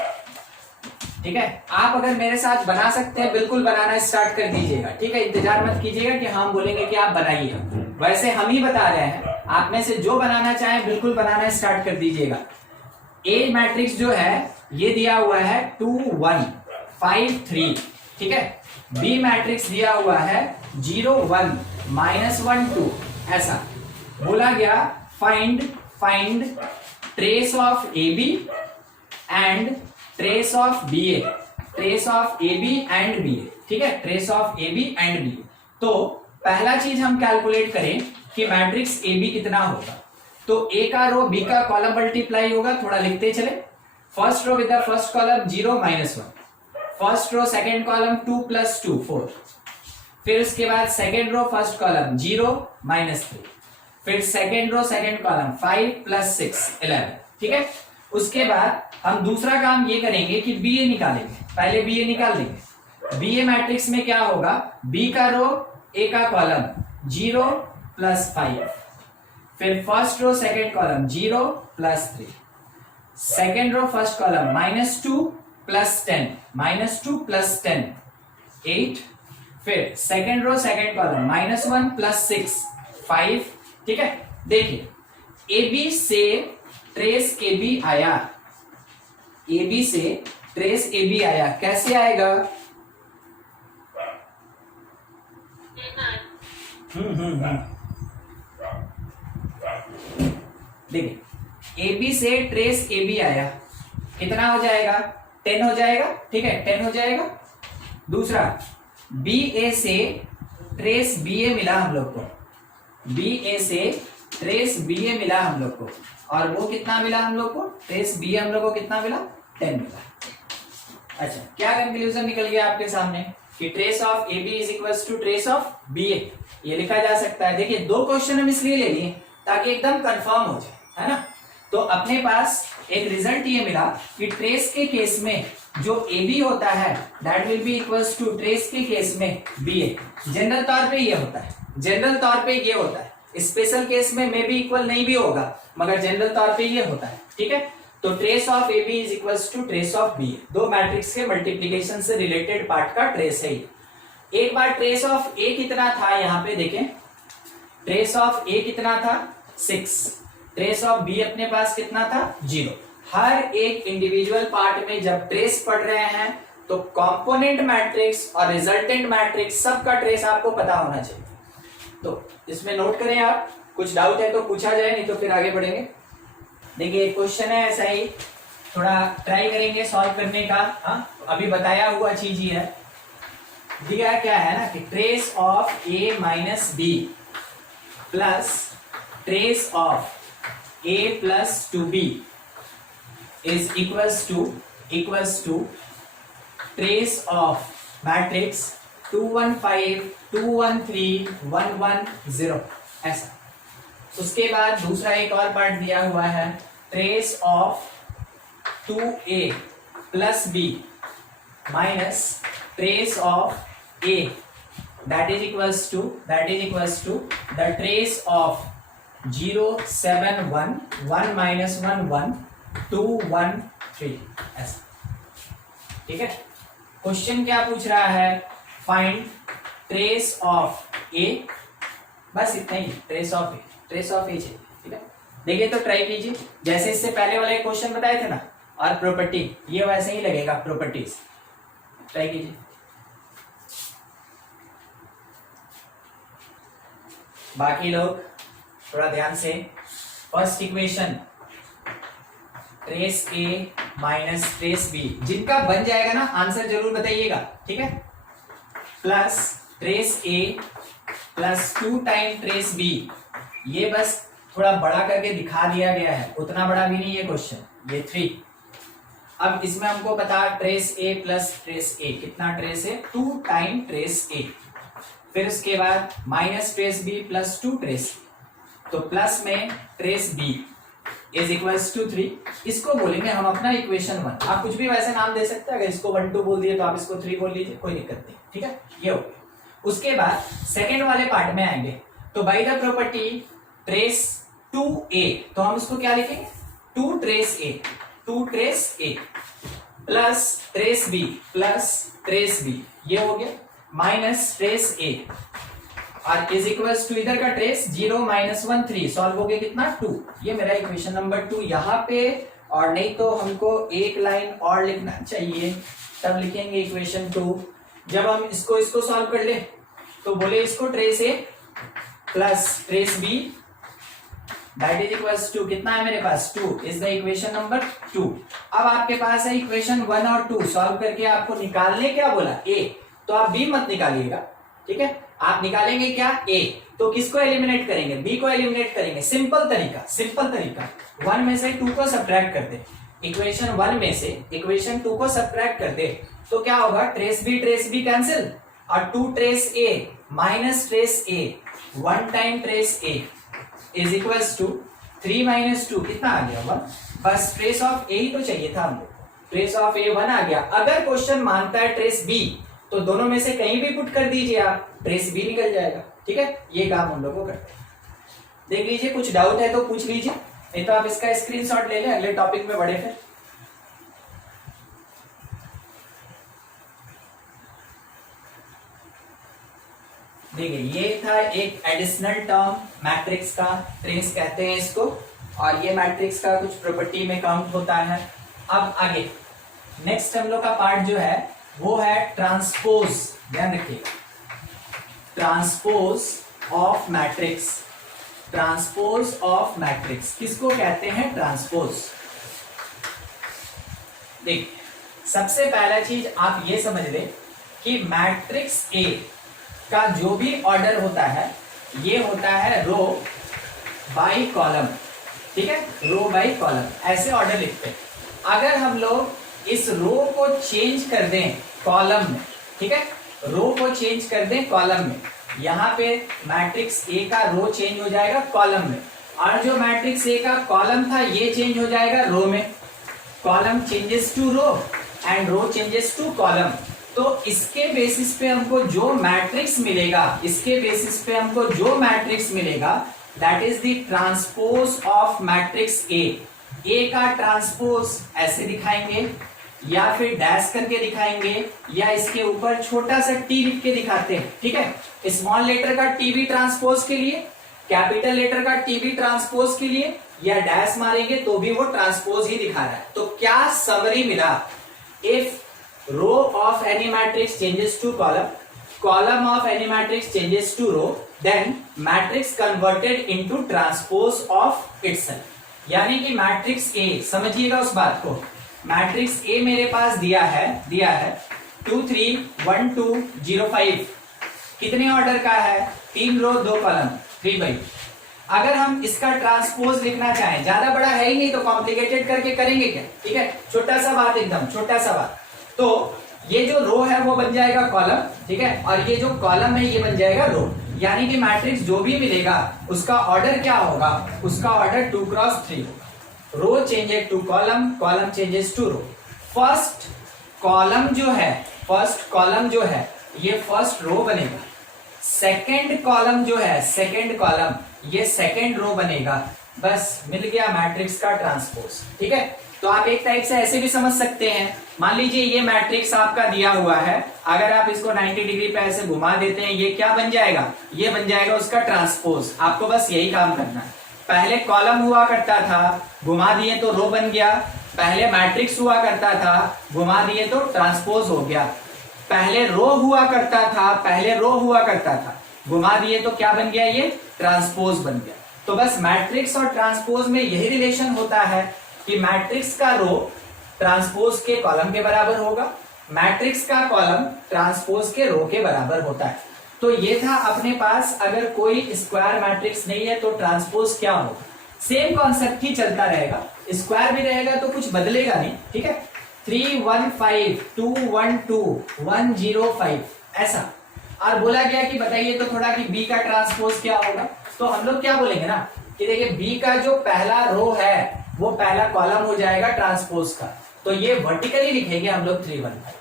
ठीक है। आप अगर मेरे साथ बना सकते हैं बिल्कुल बनाना स्टार्ट कर दीजिएगा, ठीक है, इंतजार मत कीजिएगा कि हम बोलेंगे कि आप बनाइए, वैसे हम ही बता रहे हैं, आप में से जो बनाना चाहें बिल्कुल बनाना स्टार्ट कर दीजिएगा। ए मैट्रिक्स जो है ये दिया हुआ है 2 1 5 3, ठीक है। बी मैट्रिक्स दिया हुआ है 0 1 -1 2, ऐसा बोला गया find trace of A B and trace of B A, trace of A B and B A, ठीक है, trace of A B and B A. तो पहला चीज हम कैलकुलेट करें कि मैट्रिक्स ए बी कितना होगा, तो ए का रो बी का कॉलम मल्टीप्लाई होगा, थोड़ा लिखते चले। First row with the first column 0 -1, first row second column 2 + 2 4, फिर उसके बाद सेकेंड रो फर्स्ट कॉलम 0 -3, फिर सेकेंड रो सेकेंड कॉलम 5 + 6 11, ठीक है। उसके बाद हम दूसरा काम ये करेंगे कि बी ए निकालेंगे, पहले बी ए निकाल लेंगे। बी ए मैट्रिक्स में क्या होगा, बी का रो ए का कॉलम 0 + 5, फिर first row second column 0 + 3, second row first column -2 + 10, -2 + 10 8, फिर सेकेंड रो सेकेंड कॉलम -1 + 6 5, ठीक है। देखिए ए बी से ट्रेस ए बी आया, ए बी से ट्रेस ए बी आया, कैसे आएगा, देखिए ए बी से ट्रेस ए बी आया, कितना हो जाएगा 10 हो जाएगा, ठीक है 10 हो जाएगा। दूसरा बी ए से ट्रेस बी ए मिला हम लोग को, बी ए से ट्रेस बी ए मिला हम लोग को, और वो कितना मिला हम लोग को, ट्रेस बी ए हम लोग को कितना मिला 10 मिला। अच्छा क्या कंक्लूजन निकल गया आपके सामने कि trace of A B is equal to trace of B A, ये लिखा जा सकता है। देखिए 2 क्वेश्चन हम इसलिए ले लिए ताकि एकदम कंफर्म हो जाए, है ना। तो अपने पास एक रिजल्ट ये मिला कि ट्रेस के केस में जो ए बी होता है that will be equals to trace के केस में बी ए। जनरल तौर पे ये होता है, जनरल तौर पे ये होता है, स्पेशल केस में मे बी इक्वल नहीं भी होगा मगर जनरल तौर पे ये होता है, ठीक है। तो trace of A B is equals to trace of B, दो मैट्रिक्स के मल्टीप्लीकेशन से रिलेटेड पार्ट का ट्रेस है ये। एक बार ट्रेस ऑफ ए कितना था यहाँ पे देखें, ट्रेस ऑफ ए कितना था 6, ट्रेस ऑफ बी अपने पास कितना था 0। हर एक इंडिविजुअल पार्ट में जब ट्रेस पढ़ रहे हैं तो कंपोनेंट मैट्रिक्स और रिजल्टेंट मैट्रिक्स सबका ट्रेस आपको पता होना चाहिए। तो इसमें नोट करें आप, कुछ डाउट है तो पूछा जाए, नहीं तो फिर आगे बढ़ेंगे। देखिए क्वेश्चन है ऐसा ही, थोड़ा ट्राई करेंगे सॉल्व करने का। हाँ अभी बताया हुआ चीज ही है, दिया क्या है ना कि trace of A minus B plus trace of A plus two B is equals to trace of matrix 2 1 5 2 1 3 1 1 0 ऐसा। उसके बाद दूसरा एक और पार्ट दिया हुआ है, trace of 2a plus b minus trace of a that is equals to the trace of 0 7 1 1 minus 1 1 2 1 3 ऐसा, ठीक है। क्वेश्चन क्या पूछ रहा है, फाइंड ट्रेस ऑफ ए, बस इतना ही, ट्रेस ऑफ ए चाहिए, ठीक है। देखिए तो ट्राई कीजिए, जैसे इससे पहले वाले क्वेश्चन बताए थे ना, और प्रॉपर्टी ये वैसे ही लगेगा, प्रॉपर्टीज ट्राई कीजिए। बाकी लोग थोड़ा ध्यान से, first equation trace A minus trace B, जिनका बन जाएगा ना आंसर जरूर बताइएगा, ठीक है। Plus trace A plus 2 time trace B, ये बस थोड़ा बड़ा करके दिखा दिया गया है, उतना बड़ा भी नहीं है क्वेश्चन, ये 3। अब इसमें हमको पता ट्रेस ए प्लस ट्रेस ए, कितना ट्रेस है 2 टाइम ट्रेस ए, फिर उसके बाद minus trace B plus 2 trace, तो प्लस में trace B is equals to 3। इसको बोलेंगे हम अपना इक्वेशन 1। आप कुछ भी वैसे नाम दे सकते हैं, अगर इसको 1 2 बोल दिए तो आप इसको 3 बोल लीजिए, कोई दिक्कत नहीं, ठीक है। ये हो गया। उसके बाद सेकेंड वाले पार्ट में आएंगे, तो by the property trace 2a, तो हम इसको क्या लिखेंगे 2 trace a plus trace b, ये हो गया, माइनस ट्रेस a और इज इक्वल्स टू इधर का ट्रेस 0 माइनस 1 3, सॉल्व हो गया कितना 2, ये मेरा इक्वेशन नंबर 2 यहाँ पे। और नहीं तो हमको एक लाइन और लिखना चाहिए, तब लिखेंगे इक्वेशन 2। जब हम इसको सॉल्व कर ले तो बोले इसको trace A plus trace B that is equals to, कितना है मेरे पास 2, इज द इक्वेशन नंबर 2। अब आपके पास है इक्वेशन 1 और 2, सॉल्व करके आपको निकालने क्या बोला ए, तो आप बी मत निकालिएगा, ठीक है। आप निकालेंगे क्या ए, तो किसको एलिमिनेट करेंगे, बी को एलिमिनेट करेंगे। सिंपल तरीका 1 में से 2 को सब्ट्रैक्ट कर दे, इक्वेशन 1 में से इक्वेशन 2 को सब्ट्रैक्ट कर दे, तो क्या होगा ट्रेस बी कैंसिल, और 2 trace A minus trace A 1 time trace A is equals to 3 minus 2, कितना आ गया 1। बस ट्रेस ऑफ ए ही तो चाहिए था हमको, ट्रेस ऑफ ए 1 आ गया। अगर क्वेश्चन मांगता है ट्रेस बी, तो दोनों में से कहीं भी पुट कर दीजिए आप, ट्रेस बी निकल जाएगा, ठीक है। ये काम हम लोग को करते हैं। देख लीजिए, कुछ डाउट है तो पूछ लीजिए, नहीं तो आप इसका स्क्रीनशॉट ले लें, अगले टॉपिक में बढ़े फिर। देखिए ये था एक एडिशनल टर्म मैट्रिक्स का, ट्रेस कहते हैं इसको, और ये मैट्रिक्स का कुछ प्रॉपर्टी में काउंट होता है। अब आगे नेक्स्ट हम लोग का पार्ट जो है वो है ट्रांसपोज, ध्यान रखिएगा, transpose of matrix. Transpose of matrix किसको कहते हैं, ट्रांसपोज। देखिए सबसे पहला चीज आप ये समझ लें कि मैट्रिक्स ए का जो भी ऑर्डर होता है ये होता है रो बाय कॉलम, ठीक है, रो बाय कॉलम, ऐसे ऑर्डर लिखते हैं। अगर हम लोग इस रो को चेंज कर दें कॉलम में, ठीक है, रो को चेंज कर दें कॉलम में, यहाँ पे मैट्रिक्स ए का रो चेंज हो जाएगा कॉलम में, और जो मैट्रिक्स ए का कॉलम था ये चेंज हो जाएगा रो में, column changes to row and row changes to column. तो इसके बेसिस पे हमको जो मैट्रिक्स मिलेगा, इसके बेसिस पे हमको जो मैट्रिक्स मिलेगा that is the transpose of matrix A. A का ट्रांसपोज ऐसे दिखाएंगे या फिर डैश करके दिखाएंगे या इसके ऊपर छोटा सा टी लिख के दिखाते हैं, ठीक है। स्मॉल लेटर का टीबी ट्रांसपोज के लिए, कैपिटल लेटर का टीबी ट्रांसपोज के लिए या डैश मारेंगे तो भी वो ट्रांसपोज ही दिखा रहा है। तो क्या समरी मिला, if row of any matrix changes to column, column of any matrix changes to row, then matrix converted into transpose of itself. यानी कि मैट्रिक्स ए, समझिएगा उस बात को, मैट्रिक्स ए मेरे पास दिया है 2 3 1 2 0 5, कितने ऑर्डर का है, 3 रो 2 कॉलम 3/2। अगर हम इसका ट्रांसपोज लिखना चाहें, ज्यादा बड़ा है ही नहीं तो कॉम्प्लिकेटेड करके करेंगे क्या, ठीक है, छोटा सा बात, एकदम छोटा सा बात। तो ये जो रो है वो बन जाएगा कॉलम, ठीक है, और ये जो कॉलम है ये बन जाएगा रो। यानी कि मैट्रिक्स जो भी मिलेगा उसका ऑर्डर क्या होगा, उसका order 2 cross 3, row changes to column, column changes to row. First column जो है ये फर्स्ट रो बनेगा, सेकंड कॉलम जो है, सेकंड कॉलम ये सेकंड रो बनेगा। बस मिल गया मैट्रिक्स का ट्रांसपोज, ठीक है। तो आप एक टाइप से ऐसे भी समझ सकते हैं, मान लीजिए ये मैट्रिक्स आपका दिया हुआ है, अगर आप इसको 90 डिग्री पे ऐसे घुमा देते हैं ये क्या बन जाएगा, ये बन जाएगा उसका ट्रांसपोज। आपको बस यही काम करना है। पहले कॉलम हुआ करता था, घुमा दिए तो रो बन गया। पहले मैट्रिक्स हुआ करता था, घुमा दिए तो ट्रांसपोज हो गया। पहले रो हुआ करता था, घुमा दिए तो क्या बन गया, ये ट्रांसपोज बन गया। तो बस मैट्रिक्स और ट्रांसपोज में यही रिलेशन होता है कि मैट्रिक्स का रो ट्रांसपोज के कॉलम के बराबर होगा, मैट्रिक्स का कॉलम ट्रांसपोज के रो के बराबर होता है। तो ये था अपने पास, अगर कोई स्क्वायर मैट्रिक्स नहीं है तो ट्रांसपोज क्या होगा। सेम कॉन्सेप्ट ही चलता रहेगा, स्क्वायर भी रहेगा तो कुछ बदलेगा नहीं, ठीक है। 3 1 5 2 1 2 1 0 5 ऐसा। और बोला गया कि बताइए तो थोड़ा कि बी का ट्रांसपोज क्या होगा। तो हम लोग क्या बोलेंगे ना कि देखिए बी का जो पहला रो है वो पहला कॉलम हो जाएगा ट्रांसपोज का, तो ये वर्टिकली लिखेंगे हम लोग 3 1 5।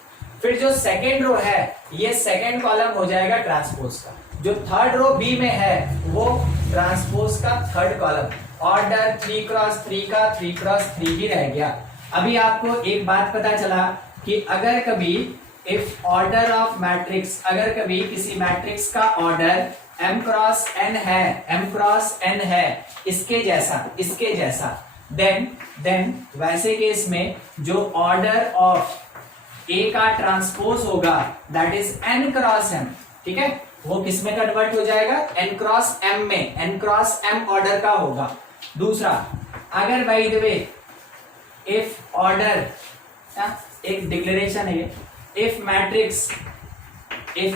फिर जो सेकेंड रो है ये सेकेंड कॉलम हो जाएगा ट्रांसपोज का, जो थर्ड रो बी में है वो ट्रांसपोज का थर्ड कॉलम। ऑर्डर 3 क्रॉस 3 का 3 क्रॉस 3 ही रह गया। अभी आपको एक बात पता चला कि अगर कभी इफ ऑर्डर ऑफ मैट्रिक्स, अगर कभी किसी मैट्रिक्स का ऑर्डर m क्रॉस n है इसके जैसा, देन वैसे केस में जो ऑर्डर ऑफ a का ट्रांसपोज होगा that is n cross m, ठीक है, वो किस में कन्वर्ट हो जाएगा, n क्रॉस m में, n क्रॉस m ऑर्डर का होगा। दूसरा, अगर by the way if order, एक डिक्लेरेशन है, if matrix is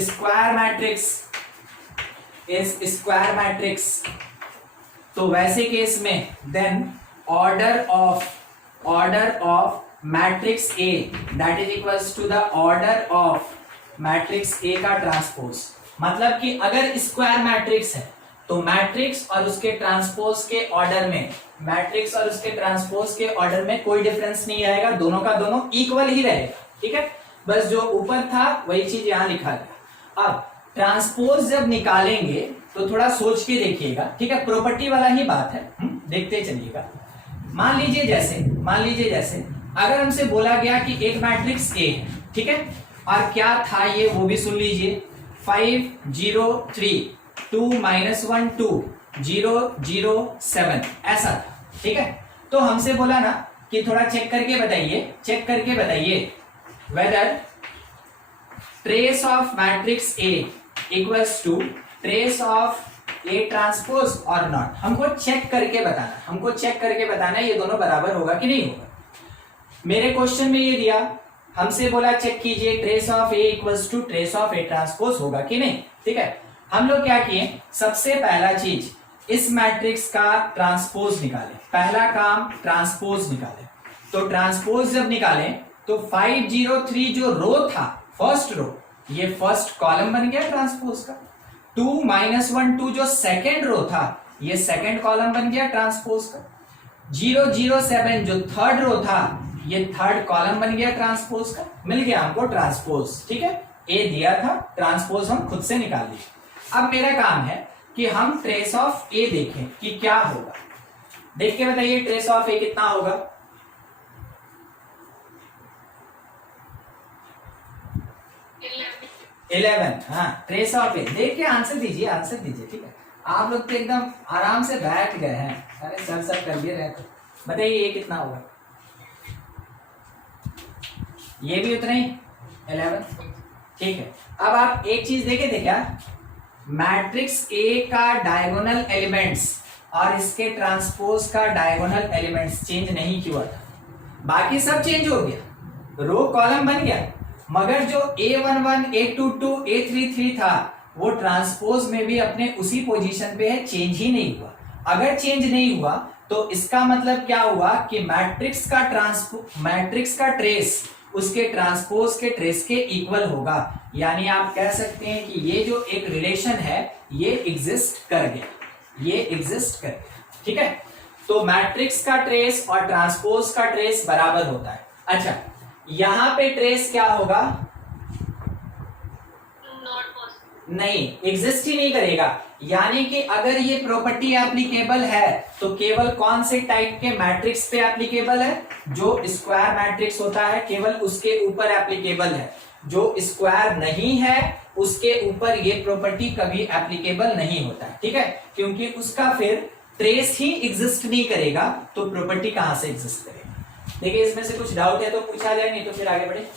square matrix, तो वैसे केस में then order of matrix A that is equals to the order of matrix A का ट्रांसपोज। मतलब कि अगर स्क्वायर मैट्रिक्स है तो मैट्रिक्स और उसके ट्रांसपोज के ऑर्डर में कोई डिफरेंस नहीं आएगा, दोनों का दोनों इक्वल ही रहेगा, ठीक है। बस जो ऊपर था वही चीज यहां लिखा गया। अब ट्रांसपोज जब निकालेंगे तो थोड़ा सोच के देखिएगा, ठीक है, प्रॉपर्टी वाला ही बात है, देखते चलिएगा। मान लीजिए जैसे अगर हमसे बोला गया कि एक मैट्रिक्स ए है, ठीक है, और क्या था ये वो भी सुन लीजिए, 5 0 3 2 -1 2 0 0 7 ऐसा था, ठीक है। तो हमसे बोला ना कि थोड़ा चेक करके बताइए whether trace of matrix A equals to trace of A transpose और नॉट। हमको चेक करके बताना है ये दोनों बराबर होगा कि नहीं होगा। मेरे क्वेश्चन में ये दिया, हमसे बोला चेक कीजिए trace of A equals to trace of A transpose होगा कि नहीं, ठीक है। हम लोग क्या किए, सबसे पहला चीज इस मैट्रिक्स का ट्रांसपोज निकाले, पहला काम ट्रांसपोज निकाले। तो ट्रांसपोज जब निकाले तो 5 0 3 जो रो था, फर्स्ट रो, ये फर्स्ट कॉलम बन गया ट्रांसपोज का। 2 -1 2 जो सेकेंड रो था ये सेकंड कॉलम बन गया ट्रांसपोज का। 007 जो थर्ड रो था ये थर्ड कॉलम बन गया ट्रांसपोज का। मिल गया हमको ट्रांसपोज, ठीक है। ए दिया था, ट्रांसपोज हम खुद से निकाल लिए। अब मेरा काम है कि हम ट्रेस ऑफ ए देखें कि क्या होगा। देख के बताइए ट्रेस ऑफ ए कितना होगा। इलेवन। हाँ, ट्रेस ऑफ ए देख के आंसर दीजिए, आंसर दीजिए, ठीक है। आप लोग तो एकदम आराम से बैठ गए हैं, अरे सर सर कर लिए रहे तो बताइए ये कितना होगा। ये भी उतना ही 11, ठीक है। अब आप एक चीज देखे थे क्या, मैट्रिक्स ए का डायगोनल एलिमेंट्स और इसके ट्रांसपोज का डायगोनल एलिमेंट्स चेंज नहीं किया था, बाकी सब चेंज हो गया, रो कॉलम बन गया, मगर जो A11, A22, A33 था वो ट्रांसपोज में भी अपने उसी पोजीशन पे है, चेंज ही नहीं हुआ। अगर चेंज नहीं हुआ तो इसका मतलब क्या हुआ कि मैट्रिक्स का ट्रेस उसके ट्रांसपोज के ट्रेस के इक्वल होगा। यानी आप कह सकते हैं कि ये जो एक रिलेशन है ये एग्जिस्ट कर गया, ये एग्जिस्ट कर गया, ठीक है। तो मैट्रिक्स का ट्रेस और ट्रांसपोज का ट्रेस बराबर होता है। अच्छा, यहां पे ट्रेस क्या होगा, नहीं, एग्जिस्ट ही नहीं करेगा। यानी कि अगर ये प्रॉपर्टी एप्लीकेबल है तो केवल कौन से टाइप के मैट्रिक्स पे एप्लीकेबल है, जो स्क्वायर मैट्रिक्स होता है केवल उसके ऊपर एप्लीकेबल है। जो स्क्वायर नहीं है उसके ऊपर ये प्रॉपर्टी कभी एप्लीकेबल नहीं होता है, ठीक है, क्योंकि उसका फिर ट्रेस ही एग्जिस्ट नहीं करेगा तो प्रॉपर्टी कहां से एग्जिस्ट करेगा। देखिए इसमें से कुछ डाउट है तो पूछा जाए, नहीं तो फिर आगे बढ़े।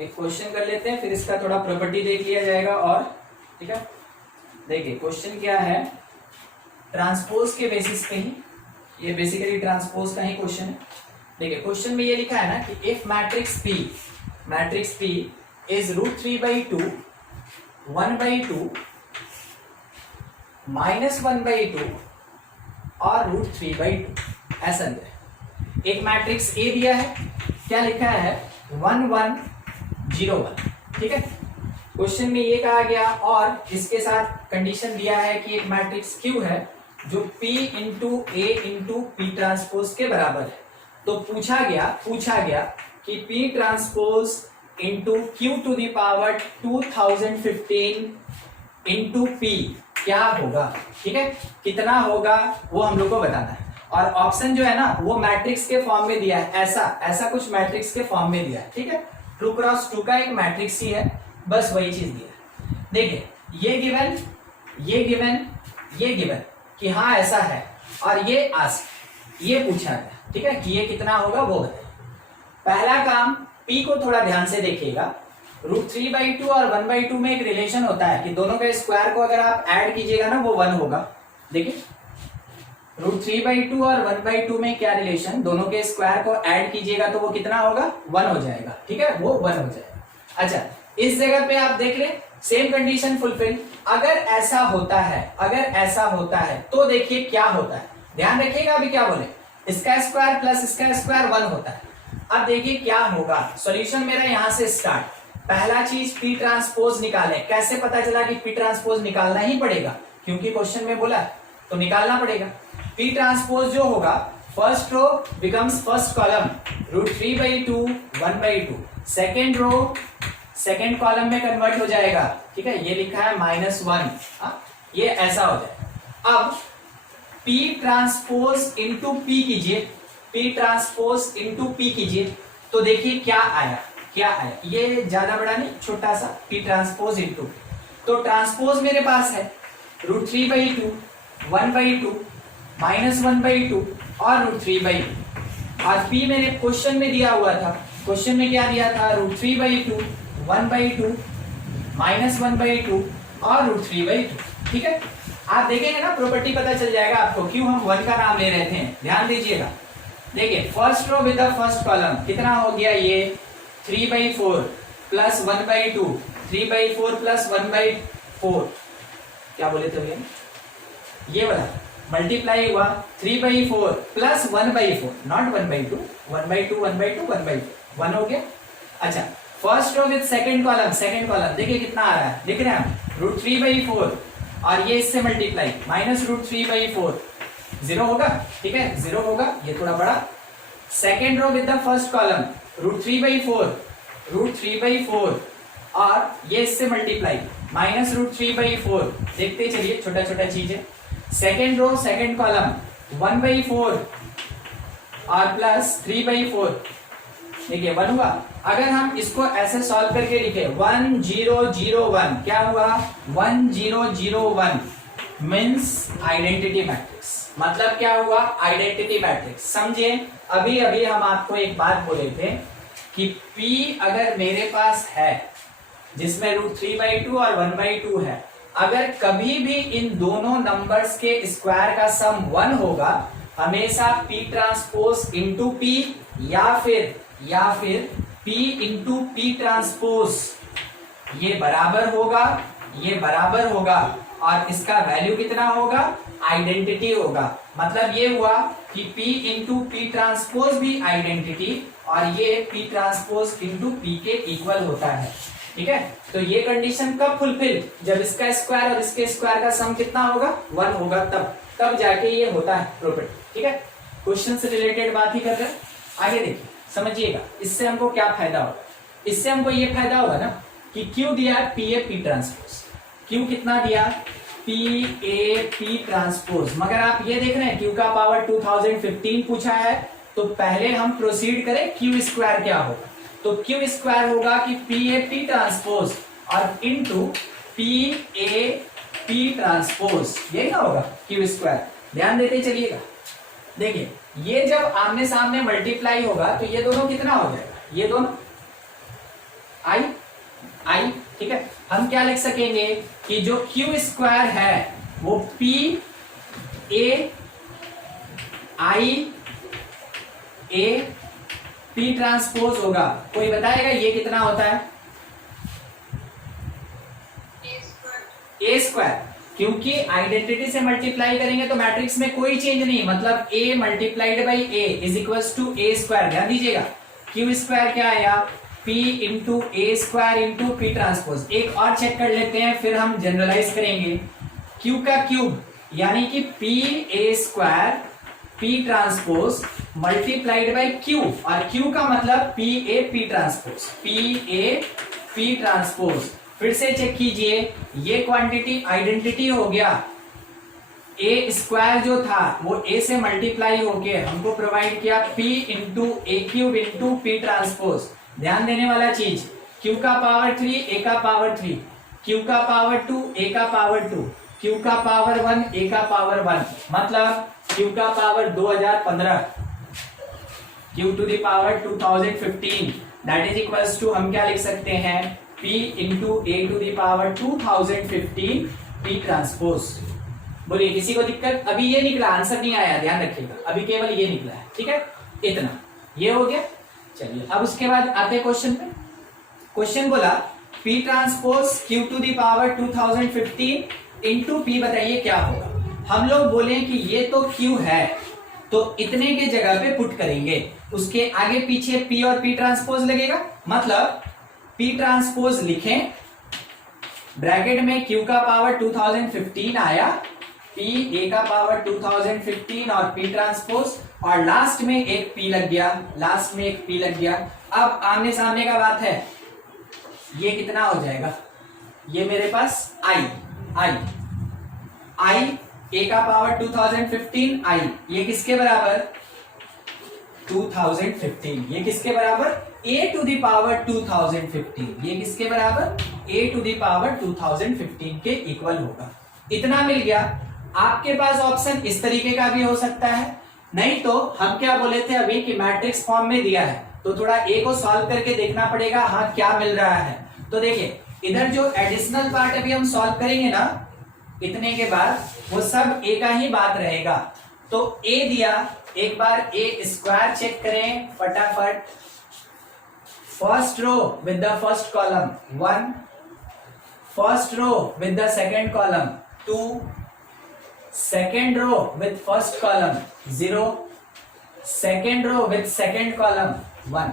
एक क्वेश्चन कर लेते हैं फिर इसका थोड़ा प्रॉपर्टी देख लिया जाएगा और, ठीक है। देखिए क्वेश्चन क्या है, ट्रांसपोज के बेसिस पे ही, ये बेसिकली ट्रांसपोज का ही क्वेश्चन है। देखिए क्वेश्चन में ये लिखा है ना कि इफ मैट्रिक्स P इज √3/2, 1/2, -1/2 और √3/2 ऐसा दिया है। एक मैट्रिक्स ए दिया है, क्या लिखा है 1 1 0 1, ठीक है। क्वेश्चन में ये कहा गया और इसके साथ कंडीशन दिया है कि एक मैट्रिक्स Q है जो P into A into P transpose के बराबर है। तो पूछा गया कि P transpose into Q to the power 2015 into P क्या होगा, ठीक है, कितना होगा वो हम लोग को बताना है। और ऑप्शन जो है ना वो मैट्रिक्स के फॉर्म में दिया है, ऐसा कुछ मैट्रिक्स के फॉर्म में दिया है, ठीक है। 2 क्रॉस 2 का एक मैट्रिक्स ही है, बस वही चीज दिया है। देखिए ये गिवन कि हाँ ऐसा है और ये पूछा गया, ठीक है, कि ये कितना होगा वो बताइए। पहला काम P को थोड़ा ध्यान से देखिएगा। √3/2 और 1/2 में एक रिलेशन होता है कि दोनों के स्क्वायर को अगर आप ऐड कीजिएगा ना वो 1 होगा। देखिए √3/2 और 1/2 में क्या रिलेशन, दोनों के स्क्वायर को ऐड कीजिएगा तो वो कितना होगा 1 हो जाएगा, ठीक है, वो 1 हो जाएगा। अच्छा, इस जगह पे आप देख ले सेम कंडीशन फुलफिल। अगर ऐसा होता है तो देखिए क्या होता है, ध्यान रखिएगा अभी क्या बोले, इसका स्क्वायर प्लस इसका स्क्वायर 1 होता है। अब देखिए क्या होगा, सॉल्यूशन मेरा यहां से स्टार्ट। पहला चीज P ट्रांसपोज निकाले। कैसे पता चला कि P ट्रांसपोज निकालना ही पड़ेगा, क्योंकि क्वेश्चन में बोला तो निकालना पड़ेगा। P ट्रांसपोज जो होगा first row becomes first column √3/2 1/2, second row second column में कन्वर्ट हो जाएगा, ठीक है, ये लिखा है -1, ये ऐसा हो जाएगा। अब P ट्रांसपोज इंटू P कीजिए, P ट्रांसपोज इंटू P कीजिए तो देखिए क्या आया, ये ज्यादा बड़ा नहीं, छोटा सा P ट्रांसपोज इंटू। तो ट्रांसपोज मेरे पास है √3/2 1/2 -1/2 और √3/2 और P मेरे क्वेश्चन में दिया हुआ था। क्वेश्चन में क्या दिया था, √3/2 1/2 -1/2 और √3/2, ठीक है। आप देखेंगे ना प्रॉपर्टी पता चल जाएगा आपको, क्यों हम 1 का नाम ले रहे थे, ध्यान दीजिएगा। देखिए first row with the first column कितना हो गया, ये 3/4 प्लस 1/2, 3/4 प्लस 1/4, क्या बोले थे भैया, ये वाला मल्टीप्लाई हुआ 3/4 प्लस 1/4, नॉट 1/2, 1/2 1/2 1/4, 1 हो गया। अच्छा first row with second column देखिए कितना आ रहा है, लिख रहे हैं √3/4 और ये इससे मल्टीप्लाई -√3/4 0 होगा, ठीक है 0 होगा, ये थोड़ा बड़ा। Second row with the first column √3/4 और ये इससे मल्टीप्लाई -√3/4, देखते चलिए छोटा छोटा चीज है। सेकंड रो सेकंड कॉलम 1/4 और प्लस 3/4, देखिए 1 हुआ। अगर हम इसको ऐसे सॉल्व करके लिखे 1001, क्या हुआ 1001 मीन्स आइडेंटिटी मैट्रिक्स, मतलब क्या हुआ आइडेंटिटी मैट्रिक्स। समझे, अभी अभी हम आपको एक बात बोले थे कि P अगर मेरे पास है जिसमें √3/2 और 1/2 है, अगर कभी भी इन दोनों नंबर्स के स्क्वायर का सम 1 होगा, हमेशा P ट्रांसपोज इंटू P या फिर P इंटू P ट्रांसपोज ये बराबर होगा और इसका वैल्यू कितना होगा आइडेंटिटी होगा। मतलब ये हुआ कि P इंटू P ट्रांसपोज भी आइडेंटिटी और ये P ट्रांसपोज इंटू P के इक्वल होता है, ठीक है। तो ये कंडीशन कब फुलफिल, जब इसका स्क्वायर और इसके स्क्वायर का सम कितना होगा 1 होगा, तब जाके ये होता है प्रॉपर्टी, ठीक है। क्वेश्चन से रिलेटेड बात ही कर रहे हैं, आगे देखिए समझिएगा। इससे हमको क्या फायदा होगा, इससे हमको ये फायदा होगा ना कि Q दिया है P ट्रांसपोज, Q कितना दिया P ट्रांसपोज, मगर आप ये देख रहे हैं Q का पावर 2015 पूछा है, तो पहले हम प्रोसीड करें Q स्क्वायर क्या होगा, तो Q स्क्वायर होगा कि P ट्रांसपोज और इंटू P ट्रांसपोज, यही ना होगा Q स्क्वायर। ध्यान देते चलिएगा, देखिए ये जब आमने सामने मल्टीप्लाई होगा तो ये दोनों कितना हो जाएगा, ये दोनों I, ठीक है। हम क्या लिख सकेंगे कि जो Q स्क्वायर है वो P ट्रांसपोज होगा। कोई बताएगा ये कितना होता है A स्क्वायर, क्योंकि आइडेंटिटी से मल्टीप्लाई करेंगे तो मैट्रिक्स में कोई चेंज नहीं, मतलब A multiplied by A is equals to A square. ध्यान दीजिएगा Q स्क्वायर क्या आया P into A square into P transpose. एक और चेक कर लेते हैं फिर हम जनरलाइज करेंगे। Q का क्यूब यानी कि P square P transpose multiplied by Q, और Q का मतलब P ट्रांसपोज। फिर से चेक कीजिए, ये क्वांटिटी आइडेंटिटी हो गया, A स्क्वायर जो था वो A से मल्टीप्लाई होके हमको प्रोवाइड किया P into A³ into P transpose. ध्यान देने वाला चीज, Q का पावर 3 A का पावर 3, Q का पावर 2 A का पावर 2, Q का पावर 1 A का पावर 1, मतलब Q का power 2015, Q to the power 2015 that is equals to, हम क्या लिख सकते हैं P into A to the power 2015 P transpose. बोलिए किसी को दिक्कत, अभी ये निकला, आंसर नहीं आया, ध्यान रखिएगा, अभी केवल ये निकला है, ठीक है। इतना ये हो गया। चलिए अब उसके बाद आते हैं क्वेश्चन पे। क्वेश्चन बोला P transpose Q to the power 2015 into P, बताइए क्या होगा। हम लोग बोले कि ये तो Q है तो इतने के जगह पे पुट करेंगे, उसके आगे पीछे P और P ट्रांसपोज लगेगा, मतलब P ट्रांसपोज लिखें ब्रैकेट में Q का पावर 2015 आया, P A का पावर 2015 और P ट्रांसपोज, और लास्ट में एक P लग गया, अब आमने सामने का बात है, ये कितना हो जाएगा, ये मेरे पास I A का पावर 2015 I, ये किसके बराबर 2015, ये किसके बराबर A टू द पावर 2015, ये किसके बराबर A टू द पावर 2015 के इक्वल होगा। इतना मिल गया। आपके पास ऑप्शन इस तरीके का भी हो सकता है, नहीं तो हम क्या बोले थे अभी कि मैट्रिक्स फॉर्म में दिया है तो थोड़ा A को सॉल्व करके देखना पड़ेगा, हाँ क्या मिल रहा है। तो देखिए इधर जो एडिशनल पार्ट अभी हम सॉल्व करेंगे ना इतने के बाद, वो सब A का ही बात रहेगा। तो A दिया, एक बार A स्क्वायर चेक करें फटाफट। First row with the first column 1, first row with the second column 2, second row with first column 0, second row with second column 1,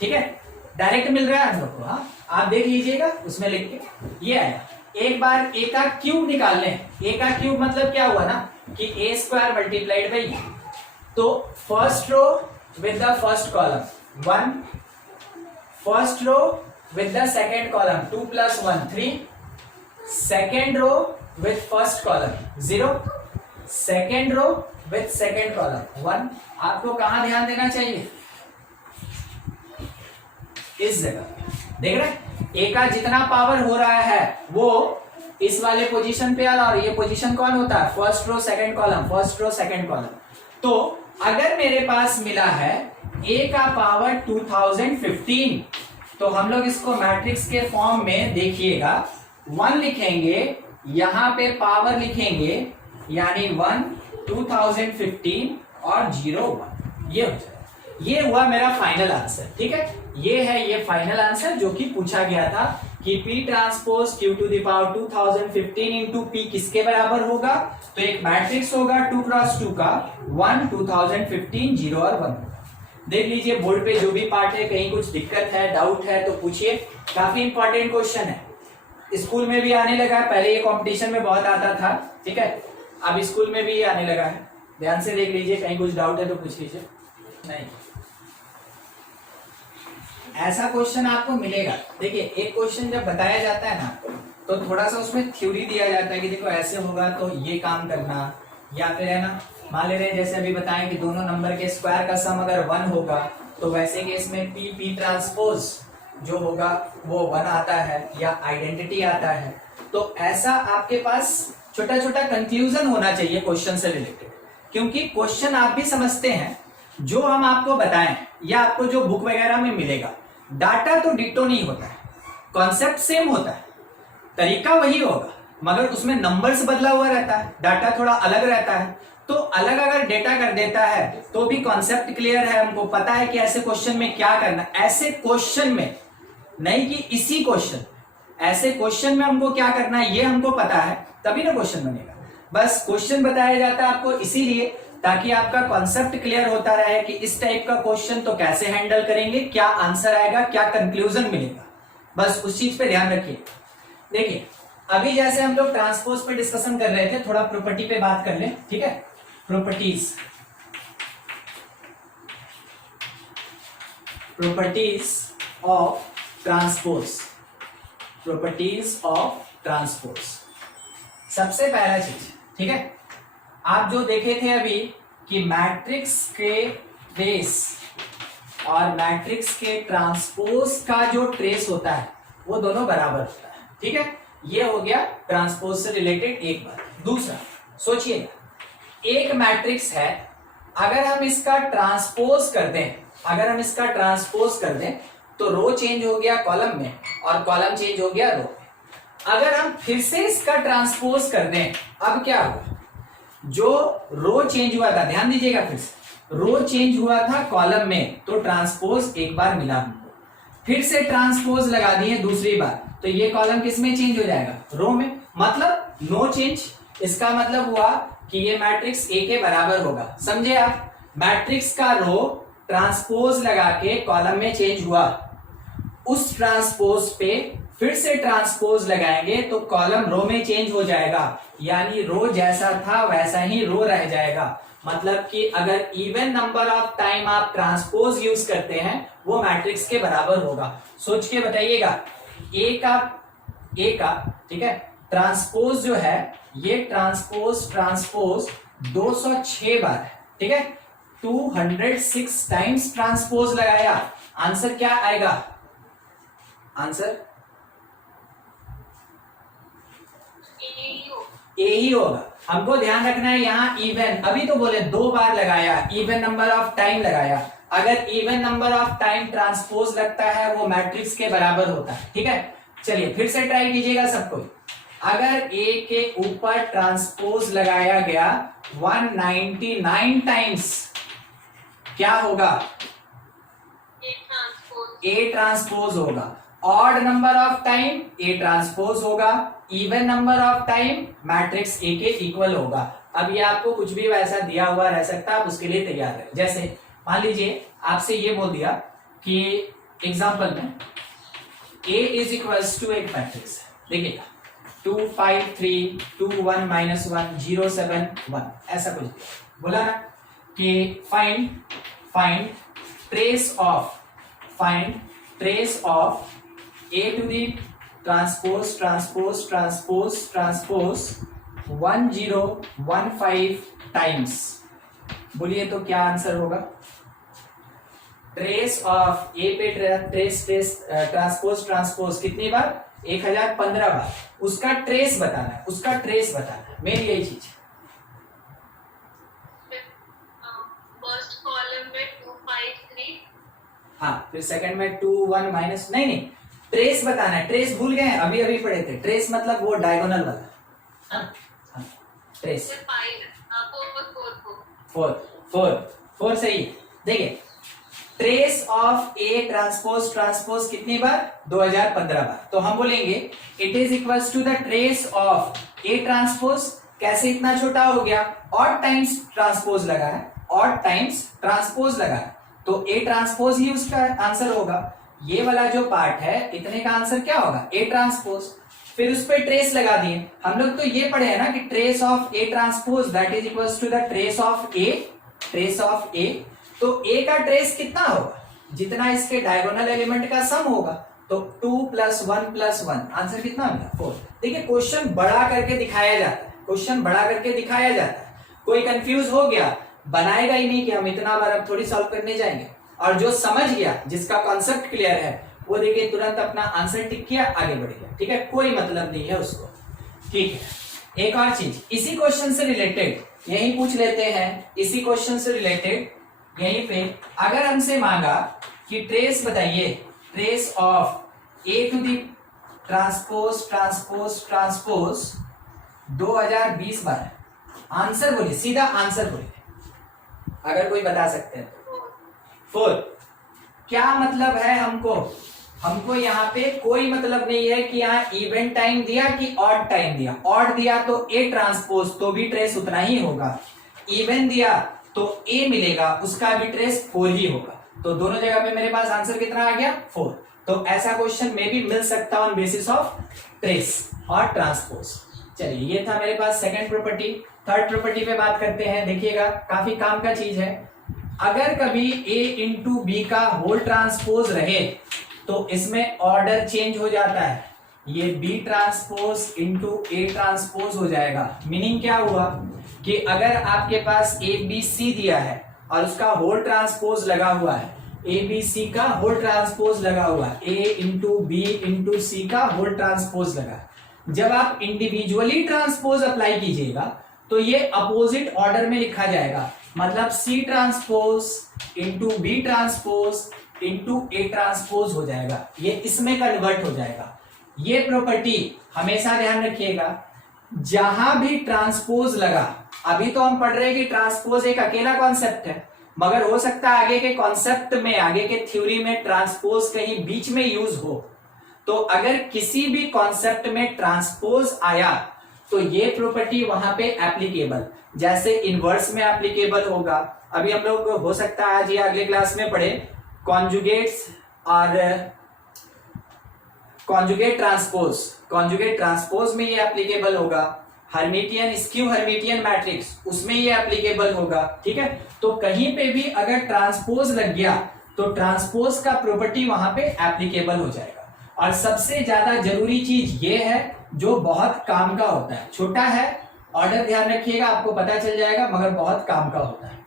ठीक है। डायरेक्ट मिल रहा है हम लोग को। हाँ, आप देख लीजिएगा उसमें लिख के ये आया। एक बार ए का क्यूब निकाल लें। ए का क्यूब मतलब क्या हुआ ना कि ए स्क्वायर मल्टीप्लाइड बाई, तो first row with the first column 1, first row with the second column 2 + 1 3, second row with first column 0, second row with second column 1। आपको कहां ध्यान देना चाहिए? इस जगह देख रहे हैं, ए का जितना पावर हो रहा है वो इस वाले पोजीशन पे आ रहा, और ये पोजीशन कौन होता है? First row second column, first row second column. तो अगर मेरे पास मिला है ए का पावर 2015, तो हम लोग इसको मैट्रिक्स के फॉर्म में देखिएगा 1 लिखेंगे, यहां पे पावर लिखेंगे, यानी 1 2015 और 0 1, ये हो जाएगा। ये हुआ मेरा फाइनल आंसर। ठीक है, ये है ये फाइनल आंसर जो कि पूछा गया था कि P transpose Q to the power 2015 into P किसके बराबर होगा? तो एक मैट्रिक्स होगा 2 × 2 का 1 2015 0 और 1। देख लीजिए बोर्ड पे जो भी पार्ट है, कहीं कुछ दिक्कत है, डाउट है तो पूछिए। काफी इंपॉर्टेंट क्वेश्चन है, स्कूल में भी आने लगा है। पहले ये कंपटीशन में बहुत आता था, ठीक है, अब स्कूल में भी आने लगा है। ध्यान से देख लीजिए, कहीं कुछ डाउट है तो पूछ लीजिए। नहीं, ऐसा क्वेश्चन आपको मिलेगा। देखिए एक क्वेश्चन जब बताया जाता है ना, तो थोड़ा सा उसमें थ्योरी दिया जाता है कि देखो ऐसे होगा तो ये काम करना, या फिर है ना, मान ले रहे हैं जैसे अभी बताएं कि दोनों नंबर के स्क्वायर का सम अगर 1 होगा तो वैसे केस में P ट्रांसपोज जो होगा वो 1 आता है या आइडेंटिटी आता है। तो ऐसा आपके पास छोटा छोटा कंक्लूजन होना चाहिए क्वेश्चन से रिलेटेड, क्योंकि क्वेश्चन आप भी समझते हैं, जो हम आपको बताएं या आपको जो बुक वगैरह में मिलेगा, डाटा तो डिट्टो नहीं होता है, कॉन्सेप्ट सेम होता है, तरीका वही होगा, मगर उसमें नंबर्स बदला हुआ रहता है, डाटा थोड़ा अलग रहता है। तो अलग अगर डेटा कर देता है तो भी कॉन्सेप्ट क्लियर है, हमको पता है कि ऐसे क्वेश्चन में क्या करना। ऐसे क्वेश्चन में नहीं कि इसी क्वेश्चन, ऐसे क्वेश्चन में हमको क्या करना है ये हमको पता है, तभी ना क्वेश्चन बनेगा। बस क्वेश्चन बताया जाता है आपको इसीलिए ताकि आपका कॉन्सेप्ट क्लियर होता रहे कि इस टाइप का क्वेश्चन तो कैसे हैंडल करेंगे, क्या आंसर आएगा, क्या कंक्लूजन मिलेगा, बस उस चीज पे ध्यान रखिए। देखिए अभी जैसे हम लोग ट्रांसपोज पे डिस्कशन कर रहे थे, थोड़ा प्रॉपर्टी पे बात कर लें, ठीक है। Properties of transpose, properties of transpose. सबसे पहला चीज, ठीक है, आप जो देखे थे अभी कि मैट्रिक्स के ट्रेस और मैट्रिक्स के ट्रांसपोज का जो ट्रेस होता है वो दोनों बराबर होता है, ठीक है। ये हो गया ट्रांसपोज से रिलेटेड एक बात। दूसरा सोचिएगा, एक मैट्रिक्स है, अगर हम इसका ट्रांसपोज कर दें, अगर हम इसका ट्रांसपोज कर दें तो रो चेंज हो गया कॉलम में और कॉलम चेंज हो गया रो में। अगर हम फिर से इसका ट्रांसपोज कर दें, अब क्या होगा? जो रो चेंज हुआ था, ध्यान दीजिएगा, फिर से रो चेंज हुआ था कॉलम में तो ट्रांसपोज एक बार मिला हमको, फिर से ट्रांसपोज लगा दिए दूसरी बार, तो ये कॉलम किस में चेंज हो जाएगा? रो में। मतलब नो चेंज। इसका मतलब हुआ कि ये मैट्रिक्स ए के बराबर होगा, समझे आप? मैट्रिक्स का रो ट्रांसपोज लगा के कॉलम में चेंज हुआ, उस ट्रांसपोज पे फिर से ट्रांसपोज लगाएंगे तो कॉलम रो में चेंज हो जाएगा, यानी रो जैसा था वैसा ही रो रह जाएगा। मतलब कि अगर इवन नंबर ऑफ टाइम आप ट्रांसपोज यूज करते हैं वो मैट्रिक्स के बराबर होगा। सोच के बताइएगा, ए का ठीक है ट्रांसपोज जो है, ये ट्रांसपोज 206 बार है, ठीक है, 206 टाइम्स ट्रांसपोज लगाया। आंसर क्या आएगा? आंसर ए ही होगा। हमको ध्यान रखना है यहाँ इवन, अभी तो बोले 2 बार लगाया, इवन नंबर ऑफ टाइम लगाया। अगर even number of time transpose लगता है वो मैट्रिक्स के बराबर होता है, ठीक है। चलिए फिर से ट्राई कीजिएगा सबको। अगर ए के ऊपर ट्रांसपोज लगाया गया 199 टाइम्स, क्या होगा? ए ट्रांसपोज होगा। Odd number of time A transpose होगा, even number of time matrix A के इक्वल होगा। अब ये आपको कुछ भी वैसा दिया हुआ रह सकता है, आप उसके लिए तैयार रहे। जैसे मान लीजिए आपसे ये बोल दिया कि एग्जाम्पल में A इज इक्वल्स टू एक मैट्रिक्स देखिएगा 2 5 3 2 1 -1 0 7 1 ऐसा कुछ बोला ना कि find trace of A to the transpose 1015 times. बोलिए तो क्या आंसर होगा? ट्रेस ऑफ ए पे ट्रेस ट्रांसपोज कितनी बार? 1015 बार। उसका ट्रेस बताना है, मेरी यही चीज। फर्स्ट कॉलम में 2 5 3। हाँ, फिर सेकंड में 2 1 माइनस नहीं ट्रेस बताना है। ट्रेस भूल गए, अभी पढ़े थे। ट्रेस मतलब वो डायगोनल वाला। हाँ, ट्रेस 4 सही। देखिए ट्रेस ऑफ ए ट्रांसपोज कितनी बार? 2015 बार। तो हम बोलेंगे it is equals to the trace of A transpose. कैसे इतना छोटा हो गया? ऑड टाइम्स ट्रांसपोज लगा है, तो ए ट्रांसपोज ही उसका आंसर होगा। ये वाला जो पार्ट है इतने का आंसर क्या होगा? A transpose. फिर उस पर ट्रेस लगा दिए। हम लोग तो ये पढ़े हैं ना कि trace of A transpose that is equals to the trace of A. तो ए का ट्रेस कितना होगा? जितना इसके डायगोनल एलिमेंट का सम होगा। तो 2 + 1 + 1 आंसर कितना मिला? 4। देखिए क्वेश्चन बड़ा करके दिखाया जाता है। कोई कंफ्यूज हो गया, बनाएगा ही नहीं कि हम इतना बार अब थोड़ी सॉल्व करने जाएंगे। और जो समझ गया, जिसका कॉन्सेप्ट क्लियर है, वो देखिए तुरंत अपना आंसर टिक किया, आगे बढ़ गया। ठीक है, कोई मतलब नहीं है उसको। ठीक है, एक और चीज इसी क्वेश्चन से रिलेटेड यही पूछ लेते हैं। इसी क्वेश्चन से रिलेटेड यहीं पे अगर हमसे मांगा कि ट्रेस बताइए, trace of A to the transpose 2020 बार, आंसर बोलिए, सीधा आंसर बोलिए अगर कोई बता सकते हैं तो। 4। क्या मतलब है? हमको यहाँ पे कोई मतलब नहीं है कि यहाँ इवेंट टाइम दिया कि ऑड टाइम दिया। ऑड दिया तो ए ट्रांसपोज, तो भी ट्रेस उतना ही होगा। इवन दिया तो ए मिलेगा, उसका भी ट्रेस 4 ही होगा। तो दोनों जगह पे मेरे पास आंसर कितना आ गया? 4। तो ऐसा क्वेश्चन में भी मिल सकता ऑन बेसिस ऑफ ट्रेस और ट्रांसपोज। चलिए, ये था मेरे पास सेकंड प्रॉपर्टी। थर्ड प्रॉपर्टी पे बात करते हैं। देखिएगा काफी काम का चीज है। अगर कभी ए इंटू बी का होल ट्रांसपोज रहे तो इसमें ऑर्डर चेंज हो जाता है। ये B transpose into A transpose हो जाएगा। मीनिंग क्या हुआ कि अगर आपके पास ए बी सी दिया है और उसका होल ट्रांसपोज लगा हुआ है, ए बी सी का होल ट्रांसपोज लगा हुआ है, ए इंटू बी इंटू सी का होल ट्रांसपोज लगा है। जब आप इंडिविजुअली ट्रांसपोज अप्लाई कीजिएगा तो ये अपोजिट ऑर्डर में लिखा जाएगा। मतलब C transpose into B transpose into A transpose हो जाएगा। ये इसमें कन्वर्ट हो जाएगा। ये प्रॉपर्टी हमेशा ध्यान रखिएगा, जहां भी ट्रांसपोज लगा। अभी तो हम पढ़ रहे हैं कि ट्रांसपोज एक अकेला कॉन्सेप्ट है, मगर हो सकता है आगे के कॉन्सेप्ट में, आगे के थ्योरी में ट्रांसपोज कहीं बीच में यूज हो। तो अगर किसी भी कॉन्सेप्ट में ट्रांसपोज आया तो ये प्रॉपर्टी वहां पे एप्लीकेबल, जैसे इनवर्स में एप्लीकेबल होगा। अभी हम लोग हो सकता है आज या अगले क्लास में पढ़े कॉन्जुगेट्स और कॉन्जुगेट ट्रांसपोज में ये एप्लीकेबल होगा। हर्मिटियन स्क्यू हर्मिटियन मैट्रिक्स, उसमें ये एप्लीकेबल होगा। ठीक है, तो कहीं पे भी अगर ट्रांसपोज लग गया तो ट्रांसपोज का प्रॉपर्टी वहां पे एप्लीकेबल हो जाएगा। और सबसे ज्यादा जरूरी चीज ये है जो बहुत काम का होता है। छोटा है, ऑर्डर ध्यान रखिएगा, आपको पता चल जाएगा, मगर बहुत काम का होता है।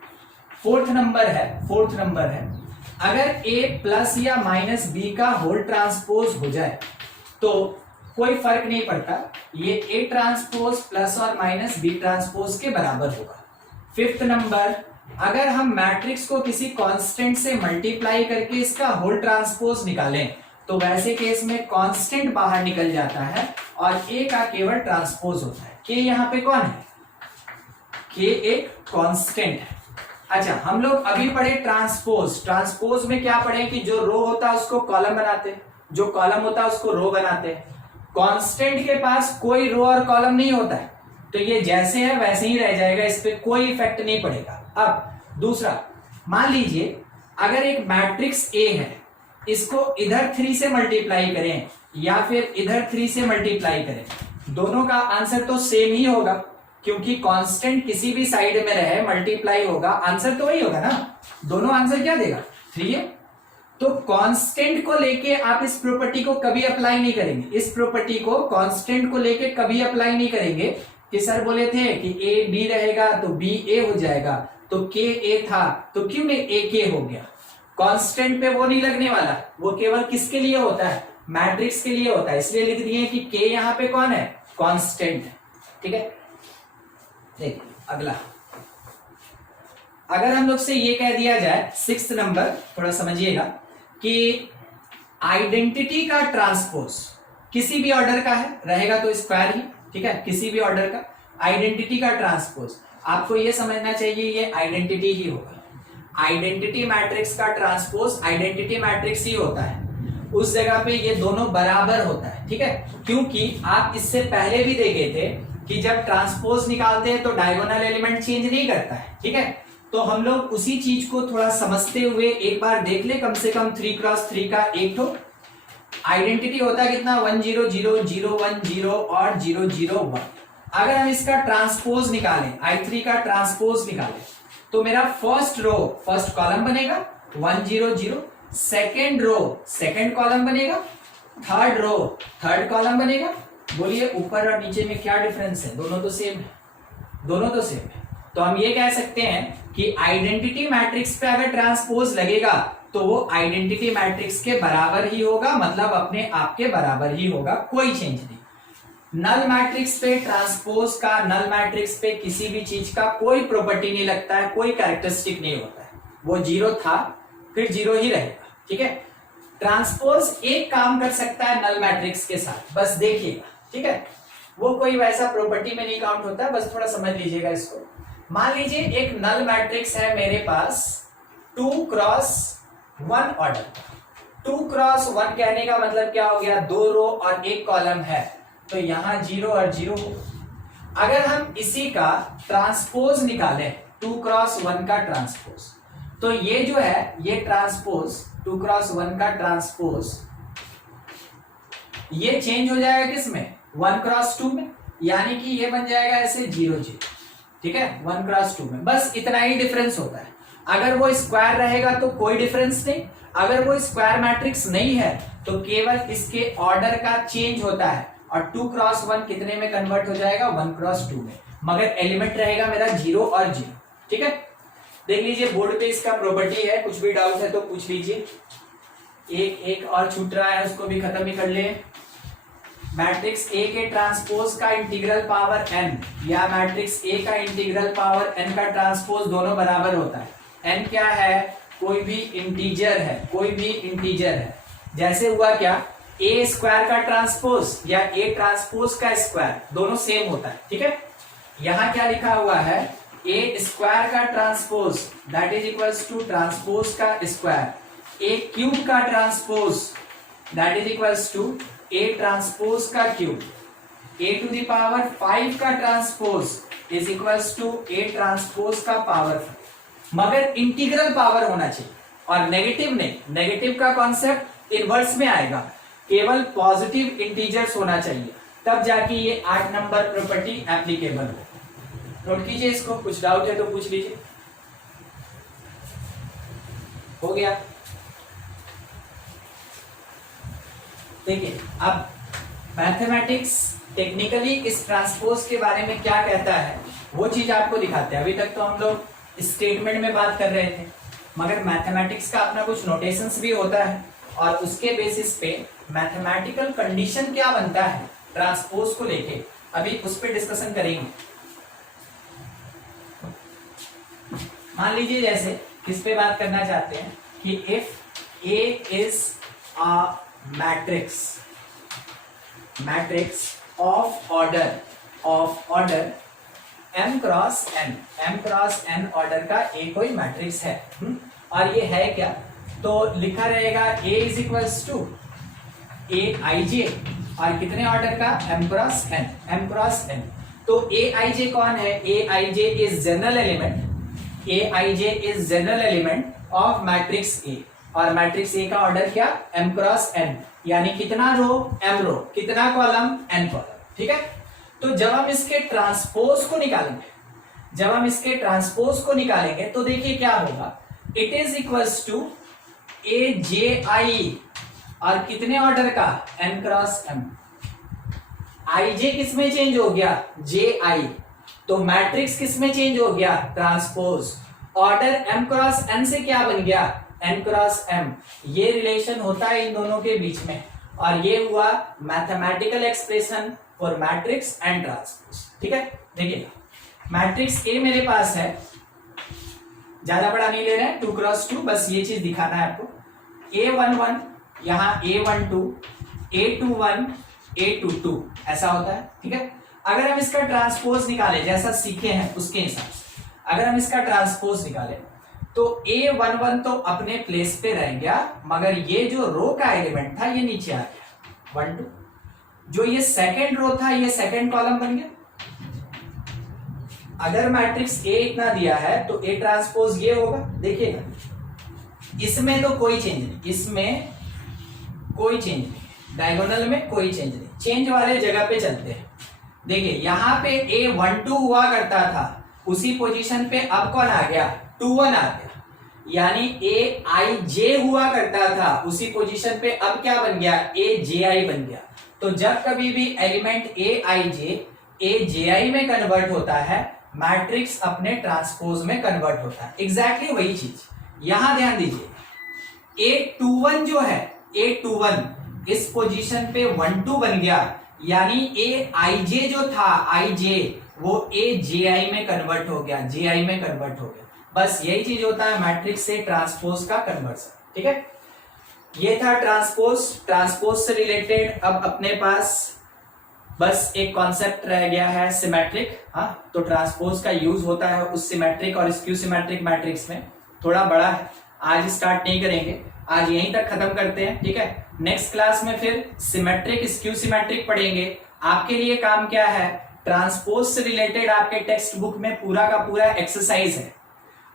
फोर्थ नंबर है अगर a प्लस या माइनस बी का होल ट्रांसपोज हो जाए तो कोई फर्क नहीं पड़ता, ये a ट्रांसपोज प्लस और माइनस बी ट्रांसपोज के बराबर होगा। फिफ्थ नंबर, अगर हम मैट्रिक्स को किसी कांस्टेंट से मल्टीप्लाई करके इसका होल ट्रांसपोज निकालें तो वैसे केस में कांस्टेंट बाहर निकल जाता है और a का केवल ट्रांसपोज होता है। k यहाँ पे कौन है? k एक कांस्टेंट है। अच्छा, हम लोग अभी पढ़े ट्रांसपोज में क्या पढ़े कि जो रो होता है उसको कॉलम बनाते, जो कॉलम होता है उसको रो बनाते। कांस्टेंट के पास कोई रो और कॉलम नहीं होता है, तो ये जैसे है वैसे ही रह जाएगा, इस पे कोई इफेक्ट नहीं पड़ेगा। अब दूसरा, मान लीजिए अगर एक मैट्रिक्स ए है, इसको इधर 3 से मल्टीप्लाई करें या फिर इधर 3 से मल्टीप्लाई करें, दोनों का आंसर तो सेम ही होगा, क्योंकि कांस्टेंट किसी भी साइड में रहे मल्टीप्लाई होगा, आंसर तो वही होगा ना। दोनों आंसर क्या देगा? 3 है। तो कांस्टेंट को लेके आप इस प्रॉपर्टी को कभी अप्लाई नहीं करेंगे, इस प्रॉपर्टी को कांस्टेंट को लेके कभी अप्लाई नहीं करेंगे कि सर बोले थे कि ए बी रहेगा तो बी ए हो जाएगा, तो के ए था तो क्यों नहीं ए के हो गया। कांस्टेंट पे वो नहीं लगने वाला, वो केवल किसके लिए होता है? मैट्रिक्स के लिए होता है, इसलिए लिख दिए कि के यहां पे कौन है? कांस्टेंट है। ठीक है, देखो अगला, अगर हम लोग से ये कह दिया जाए 6th नंबर, थोड़ा समझिएगा कि आइडेंटिटी का ट्रांसपोज किसी भी ऑर्डर का है, रहेगा तो स्क्वायर ही, ठीक है, किसी भी ऑर्डर का आइडेंटिटी का ट्रांसपोज, आपको ये समझना चाहिए ये आइडेंटिटी ही होगा। आइडेंटिटी मैट्रिक्स का ट्रांसपोज आइडेंटिटी मैट्रिक्स ही होता है, उस जगह पे ये दोनों बराबर होता है। ठीक है, क्योंकि आप इससे पहले भी देखे थे कि जब ट्रांसपोज निकालते हैं तो डायगोनल एलिमेंट चेंज नहीं करता है। ठीक है, तो हम लोग उसी चीज को थोड़ा समझते हुए एक बार देख ले, कम से कम 3x3 का एक तो आइडेंटिटी होता है कितना? 1 0 0 0 1 0 और 0 0 1। अगर हम इसका ट्रांसपोज निकालें, I3 का ट्रांसपोज निकालें, तो मेरा फर्स्ट रो फर्स्ट कॉलम बनेगा 1 0 0, सेकेंड रो सेकेंड कॉलम बनेगा, थर्ड रो थर्ड कॉलम बनेगा। बोलिए ऊपर और नीचे में क्या डिफरेंस है? दोनों तो सेम है, दोनों तो सेम है। तो हम ये कह सकते हैं कि आइडेंटिटी मैट्रिक्स पे अगर ट्रांसपोज लगेगा तो वो आइडेंटिटी मैट्रिक्स के बराबर ही होगा, मतलब अपने आप के बराबर ही होगा, कोई चेंज नहीं। नल मैट्रिक्स पे ट्रांसपोज का, नल मैट्रिक्स पे किसी भी चीज का कोई प्रॉपर्टी नहीं लगता है, कोई कैरेक्टरिस्टिक नहीं होता है, वो 0 था फिर 0 ही रहेगा। ठीक है, ट्रांसपोज एक काम कर सकता है नल मैट्रिक्स के साथ, बस देखिएगा। ठीक है, वो कोई वैसा प्रॉपर्टी में नहीं काउंट होता, बस थोड़ा समझ लीजिएगा इसको। मान लीजिए एक नल मैट्रिक्स है मेरे पास 2x1 ऑर्डर। 2x1 कहने का मतलब क्या हो गया? 2 रो और 1 कॉलम है, तो यहां 0 और 0 हो। अगर हम इसी का ट्रांसपोज निकालें 2x1 का ट्रांसपोज, तो ये जो है ये ट्रांसपोज 2x1 का ट्रांसपोज ये चेंज हो जाएगा किसमें? 1x2 में, यानी कि ये बन जाएगा ऐसे 0 0। ठीक है, 1x2 में बस इतना ही डिफरेंस होता है। अगर वो स्क्वायर रहेगा तो कोई डिफरेंस नहीं, अगर वो स्क्वायर मैट्रिक्स नहीं है तो केवल इसके ऑर्डर का चेंज होता है, और 2x1 कितने में कन्वर्ट हो जाएगा? 1x2 में, मगर एलिमेंट रहेगा मेरा 0 और 0। ठीक है, देख लीजिए बोर्ड पे इसका प्रॉपर्टी है, कुछ भी डाउट है तो पूछ लीजिए। एक और छूट रहा है, उसको भी खत्म ही कर ले। मैट्रिक्स ए के ट्रांसपोज का इंटीग्रल पावर n या मैट्रिक्स ए का इंटीग्रल पावर n का ट्रांसपोज दोनों बराबर होता है। n क्या है? कोई भी इंटीजर है, कोई भी इंटीजर है। जैसे हुआ क्या, a स्क्वायर का ट्रांसपोज या a ट्रांसपोज का स्क्वायर दोनों सेम होता है। ठीक है, यहां क्या लिखा हुआ है? a स्क्वायर का transpose that is equals to transpose का स्क्वायर, a क्यूब का transpose that is equals to a transpose का cube, a to the power 5 का transpose is equals to a transpose का पावर 5, मगर इंटीग्रल पावर होना चाहिए और नेगेटिव नहीं। नेगेटिव का कॉन्सेप्ट इनवर्स में आएगा, केवल पॉजिटिव इंटीजर्स होना चाहिए, तब जाके ये 8 नंबर प्रॉपर्टी एप्लीकेबल हो। नोट कीजिए इसको, कुछ डाउट है तो पूछ लीजिए। हो गया। देखिए अब मैथमेटिक्स टेक्निकली इस ट्रांसपोज के बारे में क्या कहता है वो चीज आपको दिखाते हैं। अभी तक तो हम लोग स्टेटमेंट में बात कर रहे थे, मगर मैथमेटिक्स का अपना कुछ नोटेशंस भी होता है और उसके बेसिस पे मैथमेटिकल कंडीशन क्या बनता है ट्रांसपोज को लेके, अभी उस पर डिस्कशन करेंगे। मान लीजिए जैसे किस पे बात करना चाहते हैं कि if A is a matrix of order m cross n order का ए कोई मैट्रिक्स है। और ये है क्या? तो लिखा रहेगा a is equals to A I J, और कितने ऑर्डर का? m cross n। तो ए आई जे कौन है? A I J is general element, A I J is general element of matrix A. और मैट्रिक्स ए का order क्या, m cross n, यानी कितना रो, m रो, कितना कॉलम, n कॉलम, ठीक है। तो जब हम इसके ट्रांसपोज को निकालेंगे, तो देखिए क्या होगा, इट इज इक्वल्स टू ए जे आई, और कितने ऑर्डर का, n क्रॉस m। आई जे किस में चेंज हो गया, जे आई, तो मैट्रिक्स किस में चेंज हो गया, transpose. Order m cross n से क्या बन गया, n क्रॉस m। ये रिलेशन होता है इन दोनों के बीच में, और ये हुआ mathematical expression for matrix and transpose, ठीक है। देखिए मैट्रिक्स ए मेरे पास है, ज्यादा बड़ा नहीं ले रहे हैं, 2 क्रॉस 2, बस ये चीज दिखाना है आपको। A11 यहाँ A12, A21, A22 ऐसा होता है, ठीक है। अगर हम इसका ट्रांसपोज निकालें, जैसा सीखे हैं उसके हिसाब से, अगर हम इसका ट्रांसपोज निकालें तो A11 तो अपने प्लेस पे रह गया, मगर ये जो रो का एलिमेंट था ये नीचे आ गया 1 2, जो ये सेकंड रो था ये सेकंड कॉलम बन गया। अगर मैट्रिक्स ए इतना दिया है तो ए ट्रांसपोज ये होगा, देखिएगा इसमें तो कोई चेंज नहीं, इसमें कोई चेंज नहीं, डायगोनल में कोई चेंज नहीं, चेंज वाले जगह पे चलते हैं। देखिए यहाँ पे A12 हुआ करता था, उसी पोजीशन पे अब कौन आ गया, 21 आ गया, यानी AIJ हुआ करता था, उसी पोजीशन पे अब क्या बन गया, AJI बन गया। तो जब कभी भी एलिमेंट AIJ AJI में कन्वर्ट होता है, मैट्रिक्स अपने ट्रांसपोज में कन्वर्ट होता है, एग्जैक्टली वही चीज। यहां ध्यान दीजिए, A21 जो है, A21 इस पोजीशन पे 1 2 बन गया, यानी AIJ जो था IJ वो AJI में कन्वर्ट हो गया, JI में कन्वर्ट हो गया। बस यही चीज होता है मैट्रिक्स से ट्रांसपोज का कन्वर्सन, ठीक है। ये था ट्रांसपोज से रिलेटेड। अब अपने पास बस एक कॉन्सेप्ट रह गया है सिमेट्रिक। हाँ, तो ट्रांसपोज का यूज होता है उस सिमेट्रिक और स्क्यू सिमेट्रिक मैट्रिक्स में, थोड़ा बड़ा है, आज स्टार्ट नहीं करेंगे, आज यहीं तक खत्म करते हैं, ठीक है। नेक्स्ट क्लास में फिर सिमेट्रिक स्क्यू सिमेट्रिक पढ़ेंगे। आपके लिए काम क्या है, ट्रांसपोज से रिलेटेड आपके टेक्स्ट बुक में पूरा का पूरा एक्सरसाइज है।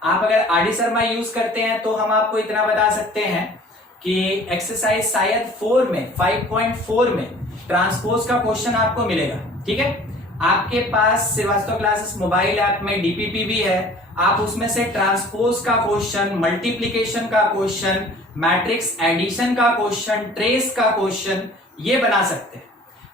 आप अगर आरडी शर्मा यूज करते हैं तो हम आपको इतना बता सकते हैं कि एक्सरसाइज शायद 5.4 में ट्रांसपोज का क्वेश्चन आपको मिलेगा, ठीक है। आपके पास श्रीवास्तव क्लासेस मोबाइल ऐप में डीपीपी भी है, आप उसमें से ट्रांसपोज का क्वेश्चन, मल्टीप्लीकेशन का क्वेश्चन, मैट्रिक्स एडिशन का क्वेश्चन, ट्रेस का क्वेश्चन ये बना सकते हैं।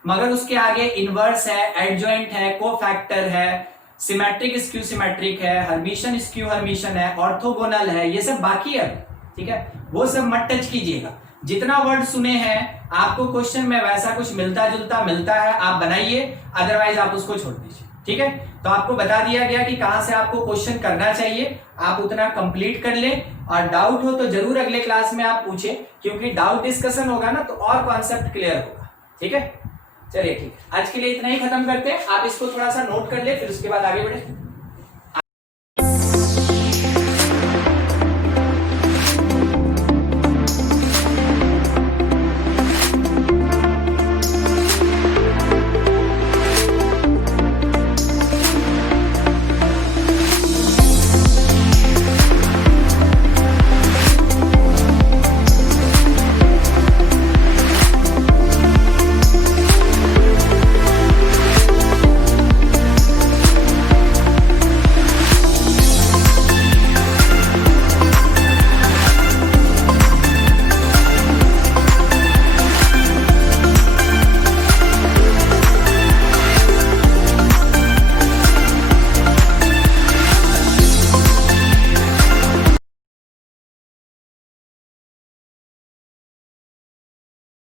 मगर उसके आगे इनवर्स है, एडजॉइंट है, कोफैक्टर है, सिमेट्रिक स्क्यू सिमेट्रिक है, हर्मिशन स्क्यू हर्मिशन है, ऑर्थोगोनल है, ये सब बाकी है, ठीक है। वो सब मत टच कीजिएगा। जितना वर्ड सुने हैं आपको क्वेश्चन में वैसा कुछ मिलता जुलता मिलता है, आप बनाइए, अदरवाइज आप उसको छोड़ दीजिए, ठीक है। तो आपको बता दिया गया कि कहां से आपको क्वेश्चन करना चाहिए, आप उतना कंप्लीट कर लें, और डाउट हो तो जरूर अगले क्लास में आप पूछें, क्योंकि डाउट डिस्कशन होगा ना तो और कॉन्सेप्ट क्लियर होगा, ठीक है। चलिए ठीक है, आज के लिए इतना ही खत्म करते हैं। आप इसको थोड़ा सा नोट कर ले, फिर उसके बाद आगे बढ़े।